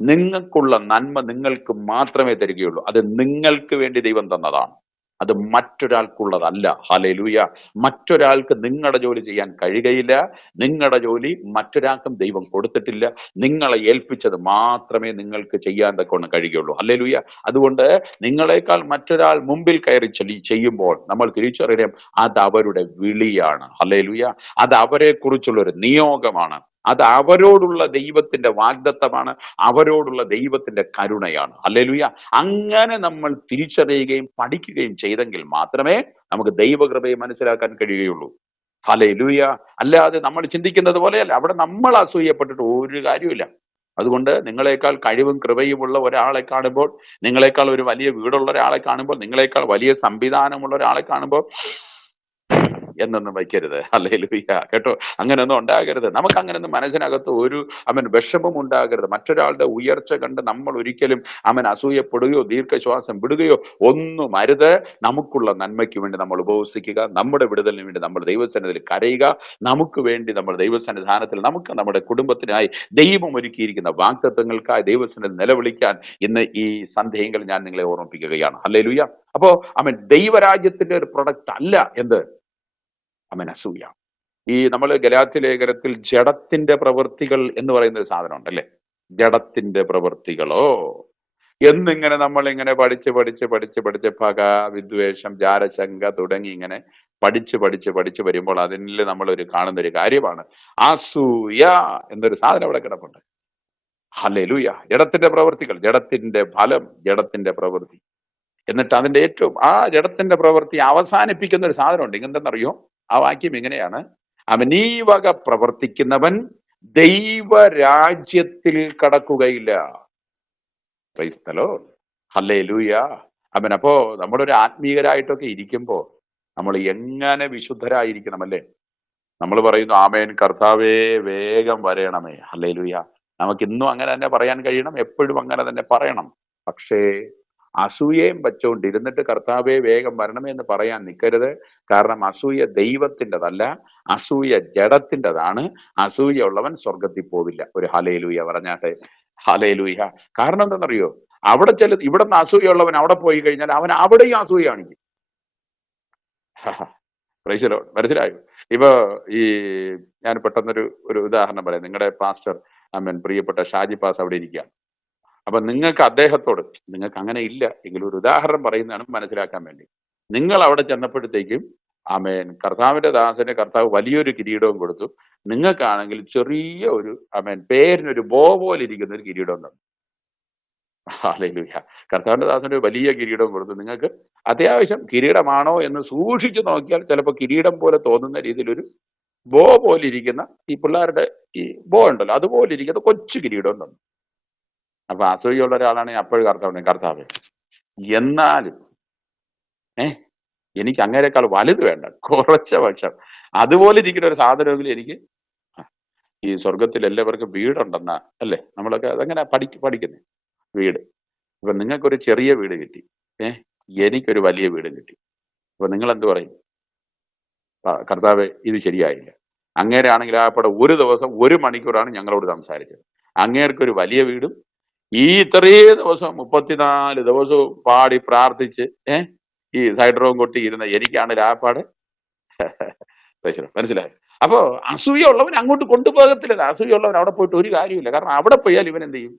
നിങ്ങൾക്കുള്ള നന്മ നിങ്ങൾക്ക് മാത്രമേ തരികയുള്ളൂ. അത് നിങ്ങൾക്ക് വേണ്ടി ദൈവം തന്നതാണ്, അത് മറ്റൊരാൾക്കുള്ളതല്ല. ഹല്ലേലൂയ. മറ്റൊരാൾക്ക് നിങ്ങളുടെ ജോലി ചെയ്യാൻ കഴിയുകയില്ല. നിങ്ങളുടെ ജോലി മറ്റൊരാൾക്കും ദൈവം കൊടുത്തിട്ടില്ല. നിങ്ങളെ ഏൽപ്പിച്ചത് മാത്രമേ നിങ്ങൾക്ക് ചെയ്യാൻ തക്കവണ്ണം കഴിയുകയുള്ളൂ. ഹല്ലേലൂയ. അതുകൊണ്ട് നിങ്ങളെക്കാൾ മറ്റൊരാൾ മുമ്പിൽ കയറി ചെയ്യുമ്പോൾ നമ്മൾ തിരിച്ചറിയാം, അത് അവരുടെ വിളിയാണ്. ഹല്ലേലൂയ. അത് അവരെ കുറിച്ചുള്ള ഒരു നിയോഗമാണ്. അത് അവരോടുള്ള ദൈവത്തിന്റെ വാഗ്ദത്തമാണ്, അവരോടുള്ള ദൈവത്തിന്റെ കരുണയാണ്. ഹല്ലേലൂയ. അങ്ങനെ നമ്മൾ തിരിച്ചറിയുകയും പഠിക്കുകയും ചെയ്തെങ്കിൽ മാത്രമേ നമുക്ക് ദൈവകൃപയെ മനസ്സിലാക്കാൻ കഴിയുകയുള്ളൂ. ഹല്ലേലൂയ. അല്ലാതെ നമ്മൾ ചിന്തിക്കുന്നത് പോലെയല്ല. അവിടെ നമ്മൾ അസൂയപ്പെട്ടിട്ട് ഒരു കാര്യമില്ല. അതുകൊണ്ട് നിങ്ങളെക്കാൾ കഴിവും കൃപയുമുള്ള ഒരാളെ കാണുമ്പോൾ, നിങ്ങളെക്കാൾ ഒരു വലിയ വീടുള്ള ഒരാളെ കാണുമ്പോൾ, നിങ്ങളെക്കാൾ വലിയ സംവിധാനമുള്ള ഒരാളെ കാണുമ്പോൾ എന്നൊന്നും വയ്ക്കരുത്. ഹല്ലേലൂയ. കേട്ടോ, അങ്ങനെയൊന്നും ഉണ്ടാകരുത്. നമുക്ക് അങ്ങനെയൊന്നും മനസ്സിനകത്ത് ഒരു വിഷമം ഉണ്ടാകരുത്. മറ്റൊരാളുടെ ഉയർച്ച കണ്ട് നമ്മൾ ഒരിക്കലും അസൂയപ്പെടുകയോ ദീർഘശ്വാസം വിടുകയോ ഒന്നും അരുത്. നമുക്കുള്ള നന്മയ്ക്ക് വേണ്ടി നമ്മൾ ഉപവസിക്കുക. നമ്മുടെ വിടുതലിന് വേണ്ടി നമ്മൾ ദൈവസന്നിധിയിൽ കരയുക. നമുക്ക് വേണ്ടി നമ്മൾ ദൈവസന്നിധാനത്തിൽ നമുക്ക് നമ്മുടെ കുടുംബത്തിനായി ദൈവം ഒരുക്കിയിരിക്കുന്ന വാഗ്ദത്തങ്ങൾക്കായി ദൈവസന്നിധിയിൽ നിലവിളിക്കാൻ ഇന്ന് ഈ സന്ധ്യയെങ്കിൽ ഞാൻ നിങ്ങളെ ഓർമ്മിപ്പിക്കുകയാണ്. ഹല്ലേലൂയ. അപ്പോ ദൈവരാജ്യത്തിന്റെ ഒരു പ്രൊഡക്റ്റ് അല്ല എന്ത്? അസൂയ. ഈ നമ്മൾ ഗലാത്യ ലേഖനത്തിൽ ജഡത്തിന്റെ പ്രവൃത്തികൾ എന്ന് പറയുന്ന ഒരു സാധനം ഉണ്ടല്ലേ, ജഡത്തിന്റെ പ്രവൃത്തികളോ എന്നിങ്ങനെ നമ്മൾ ഇങ്ങനെ പഠിച്ച് പക, വിദ്വേഷം, ജാരശങ്ക തുടങ്ങി ഇങ്ങനെ പഠിച്ച് വരുമ്പോൾ അതിൽ നമ്മൾ കാണുന്ന ഒരു കാര്യമാണ് അസൂയ എന്നൊരു സാധനം അവിടെ കിടപ്പുണ്ട്. ഹല്ലേലൂയ. ജഡത്തിന്റെ പ്രവൃത്തികൾ, ജഡത്തിന്റെ ഫലം, ജഡത്തിന്റെ പ്രവൃത്തി. എന്നിട്ട് അതിന്റെ ഏറ്റവും ആ ജഡത്തിന്റെ പ്രവൃത്തി അവസാനിപ്പിക്കുന്ന ഒരു സാധനമുണ്ട്. ഇങ്ങനെന്തെന്നറിയോ? ആ വാക്യം ഇങ്ങനെയാണ്, ഈ വക പ്രവർത്തിക്കുന്നവൻ ദൈവരാജ്യത്തിൽ കടക്കുകയില്ല. Praise the Lord. ഹല്ലേലൂയ. അപ്പോ നമ്മളൊരു ആത്മീയരായിട്ടൊക്കെ ഇരിക്കുമ്പോ നമ്മൾ എങ്ങനെ വിശുദ്ധരായിരിക്കണം അല്ലേ? നമ്മൾ പറയുന്നു ആമേൻ കർത്താവേ വേഗം വരയണമേ. ഹല്ലേലൂയ. നമുക്ക് ഇന്നും അങ്ങനെ തന്നെ പറയാൻ കഴിയണം, എപ്പോഴും അങ്ങനെ തന്നെ പറയണം. പക്ഷേ അസൂയയും വെച്ചുകൊണ്ടിരുന്നിട്ട് കർത്താവെ വേഗം വരണമേ എന്ന് പറയാൻ നിൽക്കരുത്. കാരണം അസൂയ ദൈവത്തിൻ്റെതല്ല, അസൂയ ജഡത്തിൻ്റെതാണ്. അസൂയ ഉള്ളവൻ സ്വർഗത്തിൽ പോവില്ല. ഒരു ഹല്ലേലൂയ പറഞ്ഞാട്ടെ, ഹല്ലേലൂയ. കാരണം എന്താണെന്നറിയോ? ഇവിടെ നിന്ന് അസൂയുള്ളവൻ അവിടെ പോയി കഴിഞ്ഞാൽ അവൻ അവിടെയും അസൂയ കാണിക്കും. മനസ്സിലായോ? ഇപ്പൊ ഈ ഞാൻ പെട്ടെന്നൊരു ഉദാഹരണം പറയാം. നിങ്ങളുടെ പാസ്റ്റർ പ്രിയപ്പെട്ട ഷാജി പാസ് അവിടെ ഇരിക്കുകയാണ്. അപ്പൊ നിങ്ങൾക്ക് അദ്ദേഹത്തോട്, നിങ്ങൾക്ക് അങ്ങനെ ഇല്ല എങ്കിലും ഒരു ഉദാഹരണം പറയുന്നതാണ് മനസ്സിലാക്കാൻ വേണ്ടി. നിങ്ങൾ അവിടെ ചെന്നപ്പോഴത്തേക്കും കർത്താവിന്റെ ദാസന് കർത്താവ് വലിയൊരു കിരീടവും കൊടുത്തു. നിങ്ങൾക്കാണെങ്കിൽ ചെറിയ ഒരു പേരിനൊരു ബോ പോലെ ഇരിക്കുന്ന ഒരു കിരീടം തന്നു. ഹല്ലേലൂയ. കർത്താവിന്റെ ദാസന് വലിയ കിരീടവും കൊടുത്തു. നിങ്ങൾക്ക് അത്യാവശ്യം കിരീടമാണോ എന്ന് സൂക്ഷിച്ചു നോക്കിയാൽ ചിലപ്പോൾ കിരീടം പോലെ തോന്നുന്ന രീതിയിലൊരു ബോ പോലെ ഇരിക്കുന്ന, ഈ പിള്ളേരുടെ ഈ ബോ ഉണ്ടല്ലോ അതുപോലെ ഇരിക്കുന്ന കൊച്ചു കിരീടവും തന്നു. അപ്പൊ അസൂയുള്ള ഒരാളാണെങ്കിൽ അപ്പോഴും കർത്താവ് എന്നാലും എനിക്ക് അങ്ങേരെക്കാൾ വലുത് വേണ്ട, കുറച്ച പക്ഷം അതുപോലെ ഇരിക്കുന്ന ഒരു സാധനമെങ്കിലും എനിക്ക് ഈ സ്വർഗത്തിൽ എല്ലാവർക്കും വീടുണ്ടെന്നാ അല്ലേ നമ്മളൊക്കെ അതെങ്ങനെ പഠിക്കുന്നത് വീട്. ഇപ്പൊ നിങ്ങൾക്കൊരു ചെറിയ വീട് കിട്ടി, എനിക്കൊരു വലിയ വീട് കിട്ടി. അപ്പൊ നിങ്ങൾ എന്ത് പറയും? കർത്താവ് ഇത് ശരിയായില്ല. അങ്ങേരാണെങ്കിൽ ആപ്പടെ ഒരു ദിവസം 1 മണിക്കൂറാണ് ഞങ്ങളോട് സംസാരിച്ചത്. അങ്ങേർക്കൊരു വലിയ വീടും ഈ ഇത്രയും ദിവസം 34 ദിവസവും പാടി പ്രാർത്ഥിച്ച് ഈ സൈഡ് റോം കൊട്ടി ഇരുന്ന എനിക്കാണ് ലാപ്പാട്. മനസ്സിലായോ? അപ്പോ അസൂയ ഉള്ളവൻ അങ്ങോട്ട് കൊണ്ടുപോകത്തില്ല. അസൂയ ഉള്ളവൻ അവിടെ പോയിട്ട് ഒരു കാര്യമില്ല. കാരണം അവിടെ പോയാൽ ഇവൻ എന്ത് ചെയ്യും?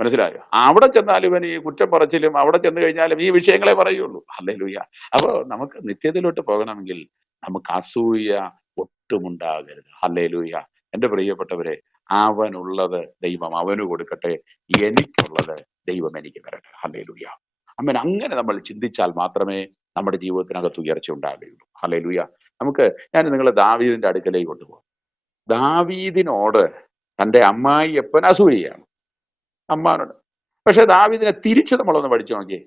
മനസ്സിലായോ? അവിടെ ചെന്നാൽ ഇവൻ ഈ കുറ്റം പറച്ചിലും അവിടെ ചെന്ന് കഴിഞ്ഞാലും ഈ വിഷയങ്ങളെ പറയുള്ളൂ. ഹല്ലേലൂയ. അപ്പോ നമുക്ക് നിത്യത്തിലോട്ട് പോകണമെങ്കിൽ നമുക്ക് അസൂയ ഒട്ടുമുണ്ടാകരുത്. ഹല്ലേലൂയ. എന്റെ പ്രിയപ്പെട്ടവരെ, അവനുള്ളത് ദൈവം അവന് കൊടുക്കട്ടെ, എനിക്കുള്ളത് ദൈവം എനിക്ക് തരട്ടെ. ഹല്ലേലൂയ. അങ്ങനെ നമ്മൾ ചിന്തിച്ചാൽ മാത്രമേ നമ്മുടെ ജീവിതത്തിനകത്ത് ഉയർച്ച ഉണ്ടാകുകയുള്ളൂ. ഹല്ലേലൂയ. ഞാൻ നിങ്ങളെ ദാവീദിന്റെ അടുക്കലേക്ക് കൊണ്ടുപോകും. ദാവീദിനോട് തന്റെ അമ്മായിയപ്പൻ അസൂയയാണ്, അമ്മാനോട്. പക്ഷെ ദാവീദിനെ തിരിച്ച് നമ്മളൊന്ന് പഠിച്ചു നോക്കിയേ.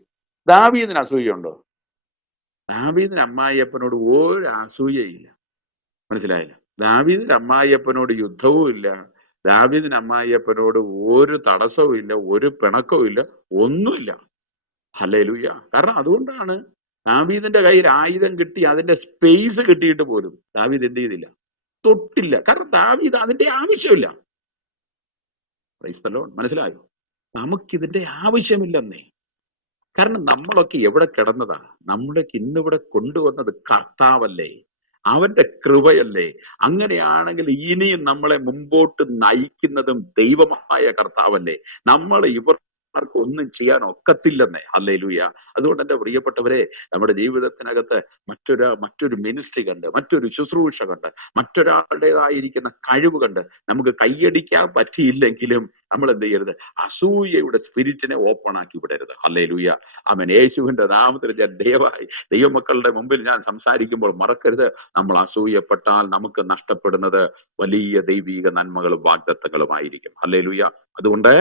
ദാവീദിന് അസൂയുണ്ടോ? ദാവീദിന് അമ്മായിയപ്പനോട് ഒരു അസൂയയില്ല. മനസ്സിലായില്ല? ദാവീദിന് അമ്മായിയപ്പനോട് യുദ്ധവും ഇല്ല, ദാവീദിന് അമ്മായിയപ്പനോട് ഒരു തടസ്സവും ഇല്ല, ഒരു പിണക്കവും ഇല്ല, ഒന്നുമില്ല. ഹല്ലേലൂയ. കാരണം അതുകൊണ്ടാണ് ദാവീദിന്റെ കയ്യിൽ ആയുധം കിട്ടി, അതിന്റെ സ്പേസ് കിട്ടിയിട്ട് പോലും ദാവീദ് എന്ത് ചെയ്തില്ല? തൊട്ടില്ല. കാരണം ദാവീദ് അതിന്റെ ആവശ്യമില്ല. മനസ്സിലായോ? നമുക്കിതിന്റെ ആവശ്യമില്ലെന്നേ. കാരണം നമ്മളൊക്കെ എവിടെ കിടന്നതാ? നമ്മളൊക്കെ ഇന്നിവിടെ കൊണ്ടുവന്നത് കർത്താവല്ലേ, അവന്റെ കൃപയല്ലേ. അങ്ങനെയാണെങ്കിൽ ഇനിയും നമ്മളെ മുമ്പോട്ട് നയിക്കുന്നതും ദൈവമായ കർത്താവല്ലേ. നമ്മൾ ഇവർക്ക് ഒന്നും ചെയ്യാൻ ഒക്കത്തില്ലെന്നേ. ഹല്ലേലൂയ. അതുകൊണ്ട് എന്റെ പ്രിയപ്പെട്ടവരെ, നമ്മുടെ ജീവിതത്തിനകത്ത് മറ്റൊരു മിനിസ്ട്രി കണ്ട്, മറ്റൊരു ശുശ്രൂഷ കണ്ട്, മറ്റൊരാളുടേതായിരിക്കുന്ന കഴിവ് കണ്ട് നമുക്ക് കൈയടിക്കാൻ പറ്റിയില്ലെങ്കിലും നമ്മൾ എന്ത് ചെയ്യരുത്? അസൂയയുടെ സ്പിരിറ്റിനെ ഓപ്പൺ ആക്കി വിടരുത്. ഹല്ലേലൂയ. യേശുവിന്റെ നാമത്തിൽ ഞാൻ ദൈവമക്കളുടെ മുമ്പിൽ ഞാൻ സംസാരിക്കുമ്പോൾ മറക്കരുത്, നമ്മൾ അസൂയപ്പെട്ടാൽ നമുക്ക് നഷ്ടപ്പെടുന്നത് വലിയ ദൈവീക നന്മകളും വാഗ്ദത്തങ്ങളുമായിരിക്കും. ഹല്ലേലൂയ. അതുകൊണ്ട്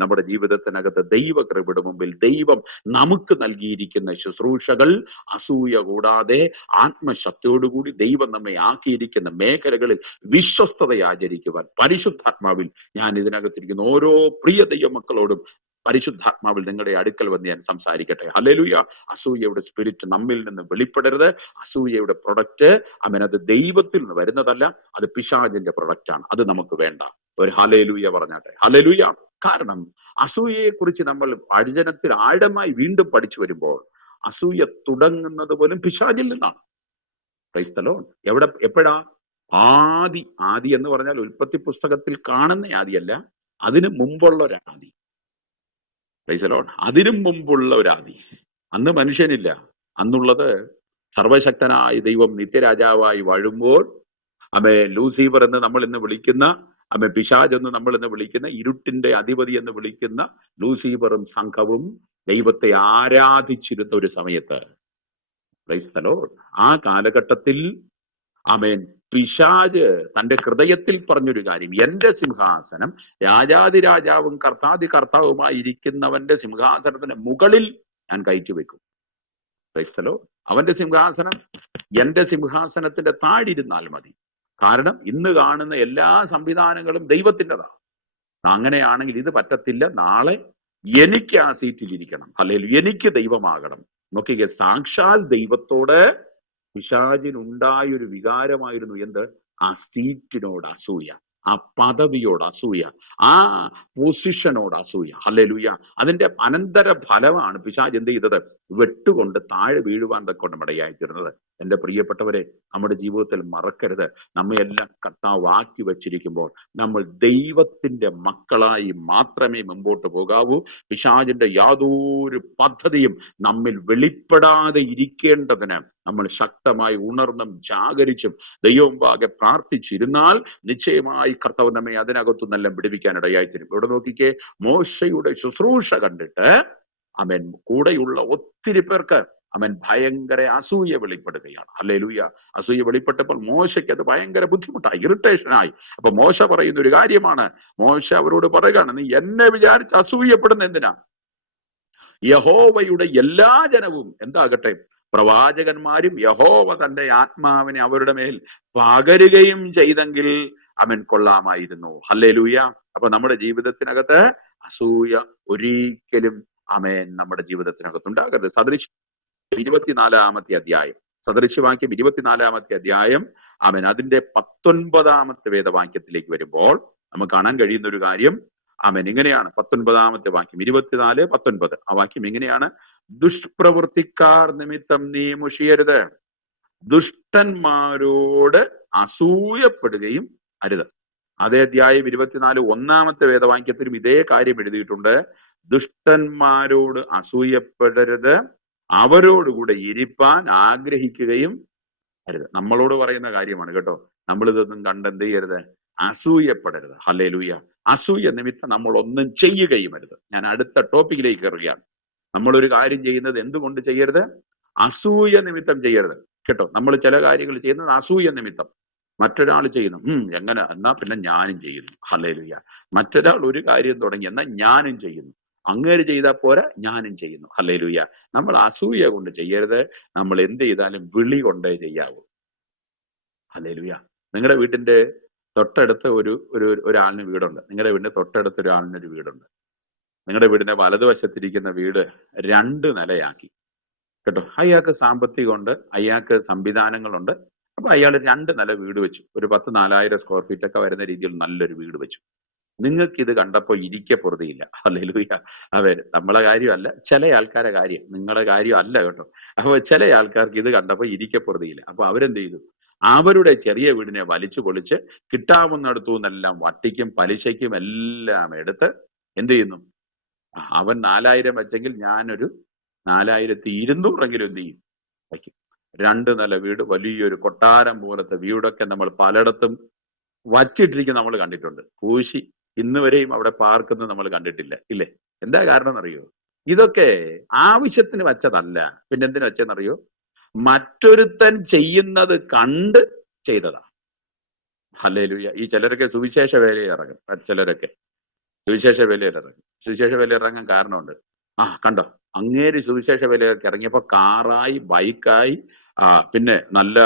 നമ്മുടെ ജീവിതത്തിനകത്ത് ദൈവകൃപയുടെ മുമ്പിൽ ദൈവം നമുക്ക് നൽകിയിരിക്കുന്ന ശുശ്രൂഷകൾ അസൂയ കൂടാതെ ആത്മശക്തിയോടുകൂടി ദൈവം നമ്മെ ആക്കിയിരിക്കുന്ന മേഖലകളിൽ വിശ്വസ്തതയാചരിക്കുവാൻ പരിശുദ്ധാത്മാവിൽ ഞാൻ ഇതിനകത്തിരിക്കുന്ന ഓരോ പ്രിയ ദൈവമക്കളോടും പരിശുദ്ധാത്മാവിൽ നിങ്ങളുടെ അടുക്കൽ വന്ന് ഞാൻ സംസാരിക്കട്ടെ. ഹല്ലേലൂയ. അസൂയയുടെ സ്പിരിറ്റ് നമ്മിൽ നിന്ന് വെളിപ്പെടരുത്. അസൂയയുടെ പ്രൊഡക്റ്റ് അത് ദൈവത്തിൽ നിന്ന് വരുന്നതല്ല, അത് പിശാചിന്റെ പ്രൊഡക്റ്റാണ്. അത് നമുക്ക് വേണ്ട. ഒരു ഹല്ലേലൂയ പറഞ്ഞാട്ടെ. ഹല്ലേലൂയ. കാരണം അസൂയയെ കുറിച്ച് നമ്മൾ വചനത്തിൽ ആഴമായി വീണ്ടും പഠിച്ചു വരുമ്പോൾ അസൂയ തുടങ്ങുന്നത് പോലും പിശാചിൽ നിന്നാണ്. Price the Lord. എപ്പോഴാ? ആദി എന്ന് പറഞ്ഞാൽ ഉൽപ്പത്തി പുസ്തകത്തിൽ കാണുന്ന ആദിയല്ല, അതിന് മുമ്പുള്ള ഒരു ആദി. Price the Lord. അതിനും മുമ്പുള്ള ഒരു ആദി. അന്ന് മനുഷ്യനില്ല. അന്നുള്ളത് സർവശക്തനായ ദൈവം നിത്യരാജാവായി വാഴുമ്പോൾ ലൂസിഫർ എന്ന് നമ്മൾ ഇന്ന് വിളിക്കുന്ന, പിശാച് എന്ന് നമ്മൾ ഇന്ന് വിളിക്കുന്ന, ഇരുട്ടിന്റെ അധിപതി എന്ന് വിളിക്കുന്ന ലൂസിഫറും സംഘവും ദൈവത്തെ ആരാധിച്ചിരുന്ന ഒരു സമയത്ത്, പ്രൈസ് ദി ലോർഡ്, ആ കാലഘട്ടത്തിൽ പിശാച് തന്റെ ഹൃദയത്തിൽ പറഞ്ഞൊരു കാര്യം, എന്റെ സിംഹാസനം രാജാതിരാജാവും കർത്താവുമായി ഇരിക്കുന്നവന്റെ സിംഹാസനത്തിന് മുകളിൽ ഞാൻ കയറ്റി വെക്കും. ക്രൈസ്തലോ, അവന്റെ സിംഹാസനം എന്റെ സിംഹാസനത്തിന്റെ താഴിരുന്നാൽ മതി. കാരണം ഇന്ന് കാണുന്ന എല്ലാ സംവിധാനങ്ങളും ദൈവത്തിൻ്റെതാണ്. അങ്ങനെയാണെങ്കിൽ ഇത് പറ്റത്തില്ല. നാളെ എനിക്ക് ആ സീറ്റിൽ ഇരിക്കണം, അല്ലെങ്കിൽ എനിക്ക് ദൈവമാകണം. നോക്കിക്കേ, സാക്ഷാൽ ദൈവത്തോട് പിശാചിനുണ്ടായൊരു വികാരമായിരുന്നു എന്ത്? ആ സീറ്റിനോട് അസൂയ, ആ പദവിയോട് അസൂയ, ആ പൊസിഷനോട് അസൂയ. ഹല്ലേലൂയ. അതിന്റെ അനന്തര ഫലമാണ് പിശാച് എന്ത് ചെയ്തത്? വെട്ടുകൊണ്ട് താഴെ വീഴുവാൻ കൊണ്ട് ഇടയായിത്തീർന്നത്. എൻ്റെ പ്രിയപ്പെട്ടവരെ, നമ്മുടെ ജീവിതത്തിൽ മറക്കരുത്, നമ്മയെല്ലാം കർത്താവ് ആക്കി വച്ചിരിക്കുമ്പോൾ നമ്മൾ ദൈവത്തിന്റെ മക്കളായി മാത്രമേ മുമ്പോട്ട് പോകാവൂ. പിശാചിന്റെ യാതൊരു പദ്ധതിയും നമ്മിൽ വെളിപ്പെടാതെ ഇരിക്കേണ്ടതിന് നമ്മൾ ശക്തമായി ഉണർന്നും ജാഗരിച്ചും ദൈവമുമ്പാകെ പ്രാർത്ഥിച്ചിരുന്നാൽ നിശ്ചയമായി കർത്താവ് നമ്മെ അതിനകത്തു നല്ല വിടുവിക്കാൻ ഇടയായിത്തീരും. ഇവിടെ നോക്കിക്കേ, മോശയുടെ ശുശ്രൂഷ കണ്ടിട്ട് അവൻ കൂടെയുള്ള ഒത്തിരി പേർക്ക് അവൻ ഭയങ്കര അസൂയ വെളിപ്പെടുകയാണ്. ഹല്ലേലൂയ. അസൂയ വെളിപ്പെട്ടപ്പോൾ മോശയ്ക്ക് അത് ഭയങ്കര ബുദ്ധിമുട്ടായി, ഇറിറ്റേഷനായി. അപ്പൊ മോശ പറയുന്ന ഒരു കാര്യമാണ്, മോശ അവരോട് പറയുകയാണ്, നീ എന്നെ വിചാരിച്ച് അസൂയപ്പെടുന്ന എന്തിനാ? യഹോവയുടെ എല്ലാ ജനവും എന്താകട്ടെ, പ്രവാചകന്മാരും യഹോവ തന്റെ ആത്മാവിനെ അവരുടെ മേൽ പകരുകയും ചെയ്തെങ്കിൽ അവൻ കൊള്ളാമായിരുന്നു. ഹല്ലേലൂയ. അപ്പൊ നമ്മുടെ ജീവിതത്തിനകത്ത് അസൂയ ഒരിക്കലും നമ്മുടെ ജീവിതത്തിനകത്ത് ഉണ്ടാകരുത്. സദൃശ്യം 24-ാമത്തെ അധ്യായം, സദൃശ്യവാക്യം 24-ാമത്തെ അധ്യായം അതിന്റെ 19-ാമത്തെ വേദവാക്യത്തിലേക്ക് വരുമ്പോൾ നമുക്ക് കാണാൻ കഴിയുന്ന ഒരു കാര്യം ഇങ്ങനെയാണ്. 19-ാമത്തെ വാക്യം, 24-19 ആ വാക്യം ഇങ്ങനെയാണ്: ദുഷ്പ്രവൃത്തിക്കാർ നിമിത്തം നീ മുഷിയരുത്, ദുഷ്ടന്മാരോട് അസൂയപ്പെടുകയും അരുത്. അതേ അധ്യായം 24-1-ാമത്തെ വേദവാക്യത്തിലും ഇതേ കാര്യം എഴുതിയിട്ടുണ്ട്. ദുഷ്ടന്മാരോട് അസൂയപ്പെടരുത്, അവരോടുകൂടെ ഇരിപ്പാൻ ആഗ്രഹിക്കുകയും അരുത്. നമ്മളോട് പറയുന്ന കാര്യമാണ് കേട്ടോ. നമ്മളിതൊന്നും കണ്ടെന്ത് ചെയ്യരുത്? അസൂയപ്പെടരുത്. ഹല്ലേലൂയ. അസൂയ നിമിത്തം നമ്മൾ ഒന്നും ചെയ്യുകയും അരുത്. ഞാൻ അടുത്ത ടോപ്പിക്കിലേക്ക് കയറുകയാണ്. നമ്മളൊരു കാര്യം ചെയ്യുന്നത് എന്തുകൊണ്ട് ചെയ്യരുത്? അസൂയ നിമിത്തം ചെയ്യരുത് കേട്ടോ. നമ്മൾ ചില കാര്യങ്ങൾ ചെയ്യുന്നത് അസൂയ നിമിത്തം. മറ്റൊരാൾ ചെയ്യുന്നു, എങ്ങനെ, എന്നാ പിന്നെ ഞാനും ചെയ്യുന്നു. ഹല്ലേലൂയ. മറ്റൊരാൾ ഒരു കാര്യം തുടങ്ങി, എന്നാൽ ഞാനും ചെയ്യുന്നു. അങ്ങേര് ചെയ്താൽ പോരാ, ഞാനും ചെയ്യുന്നു. ഹല്ലേലൂയ. നമ്മൾ അസൂയ കൊണ്ട് ചെയ്യരുത്. നമ്മൾ എന്ത് ചെയ്താലും വിളി കൊണ്ടേ ചെയ്യാവൂ. ഹല്ലേലൂയ. നിങ്ങളുടെ വീട്ടിന്റെ തൊട്ടടുത്ത് ഒരാളിന് വീടുണ്ട്. നിങ്ങളുടെ വീടിന്റെ തൊട്ടടുത്ത് ഒരാളിനൊരു വീടുണ്ട്. നിങ്ങളുടെ വീടിന്റെ വലതുവശത്തിരിക്കുന്ന വീട് 2 നിലയാക്കി കേട്ടോ. അയാൾക്ക് സാമ്പത്തികമുണ്ട്, അയാൾക്ക് സംവിധാനങ്ങളുണ്ട്. അപ്പൊ അയാൾ 2 നില വീട് വെച്ചു. ഒരു 10,000-4,000 സ്ക്വയർ ഫീറ്റ് ഒക്കെ വരുന്ന രീതിയിൽ നല്ലൊരു വീട് വെച്ചു. നിങ്ങൾക്ക് ഇത് കണ്ടപ്പോൾ ഇരിക്കെ പൊറുതിയില്ല. ഹല്ലേലൂയ. നമ്മളെ കാര്യമല്ല, ചില ആൾക്കാരെ കാര്യം, നിങ്ങളുടെ കാര്യം അല്ല കേട്ടോ. അപ്പൊ ചില ആൾക്കാർക്ക് ഇത് കണ്ടപ്പോൾ ഇരിക്കെ പൊറുതിയില്ല. അപ്പൊ അവരെന്ത് ചെയ്തു? അവരുടെ ചെറിയ വീടിനെ വലിച്ചു പൊളിച്ച് കിട്ടാവുന്നിടത്തു നിന്നെല്ലാം വട്ടിക്കും പലിശയ്ക്കും എല്ലാം എടുത്ത് എന്ത് ചെയ്യുന്നു? അവൻ 4,000 വെച്ചെങ്കിൽ ഞാനൊരു 4,200 എന്ത് ചെയ്യും? വയ്ക്കും. 2 നില വീട്, വലിയൊരു കൊട്ടാരം പോലത്തെ വീടൊക്കെ നമ്മൾ പലയിടത്തും വച്ചിട്ടിരിക്കുന്ന നമ്മൾ കണ്ടിട്ടുണ്ട്. പൂശി ഇന്ന് വരെയും അവിടെ പാർക്കുന്നത് നമ്മൾ കണ്ടിട്ടില്ല, ഇല്ലേ? എന്താ കാരണം എന്നറിയോ? ഇതൊക്കെ ആവശ്യത്തിന് വച്ചതല്ല. പിന്നെ എന്തിനു വെച്ചെന്നറിയോ? മറ്റൊരുത്തൻ ചെയ്യുന്നത് കണ്ട് ചെയ്തതാ. ഹല്ലേലൂയ. ഈ ചിലരൊക്കെ സുവിശേഷ വേലയിൽ ഇറങ്ങും. ചിലരൊക്കെ സുവിശേഷ വേലയിൽ ഇറങ്ങും. സുവിശേഷ വേലയിൽ ഇറങ്ങാൻ കാരണമുണ്ട്. കണ്ടോ, അങ്ങേര് സുവിശേഷ വേലയിലേക്ക് ഇറങ്ങിയപ്പോ കാറായി, ബൈക്കായി, പിന്നെ നല്ല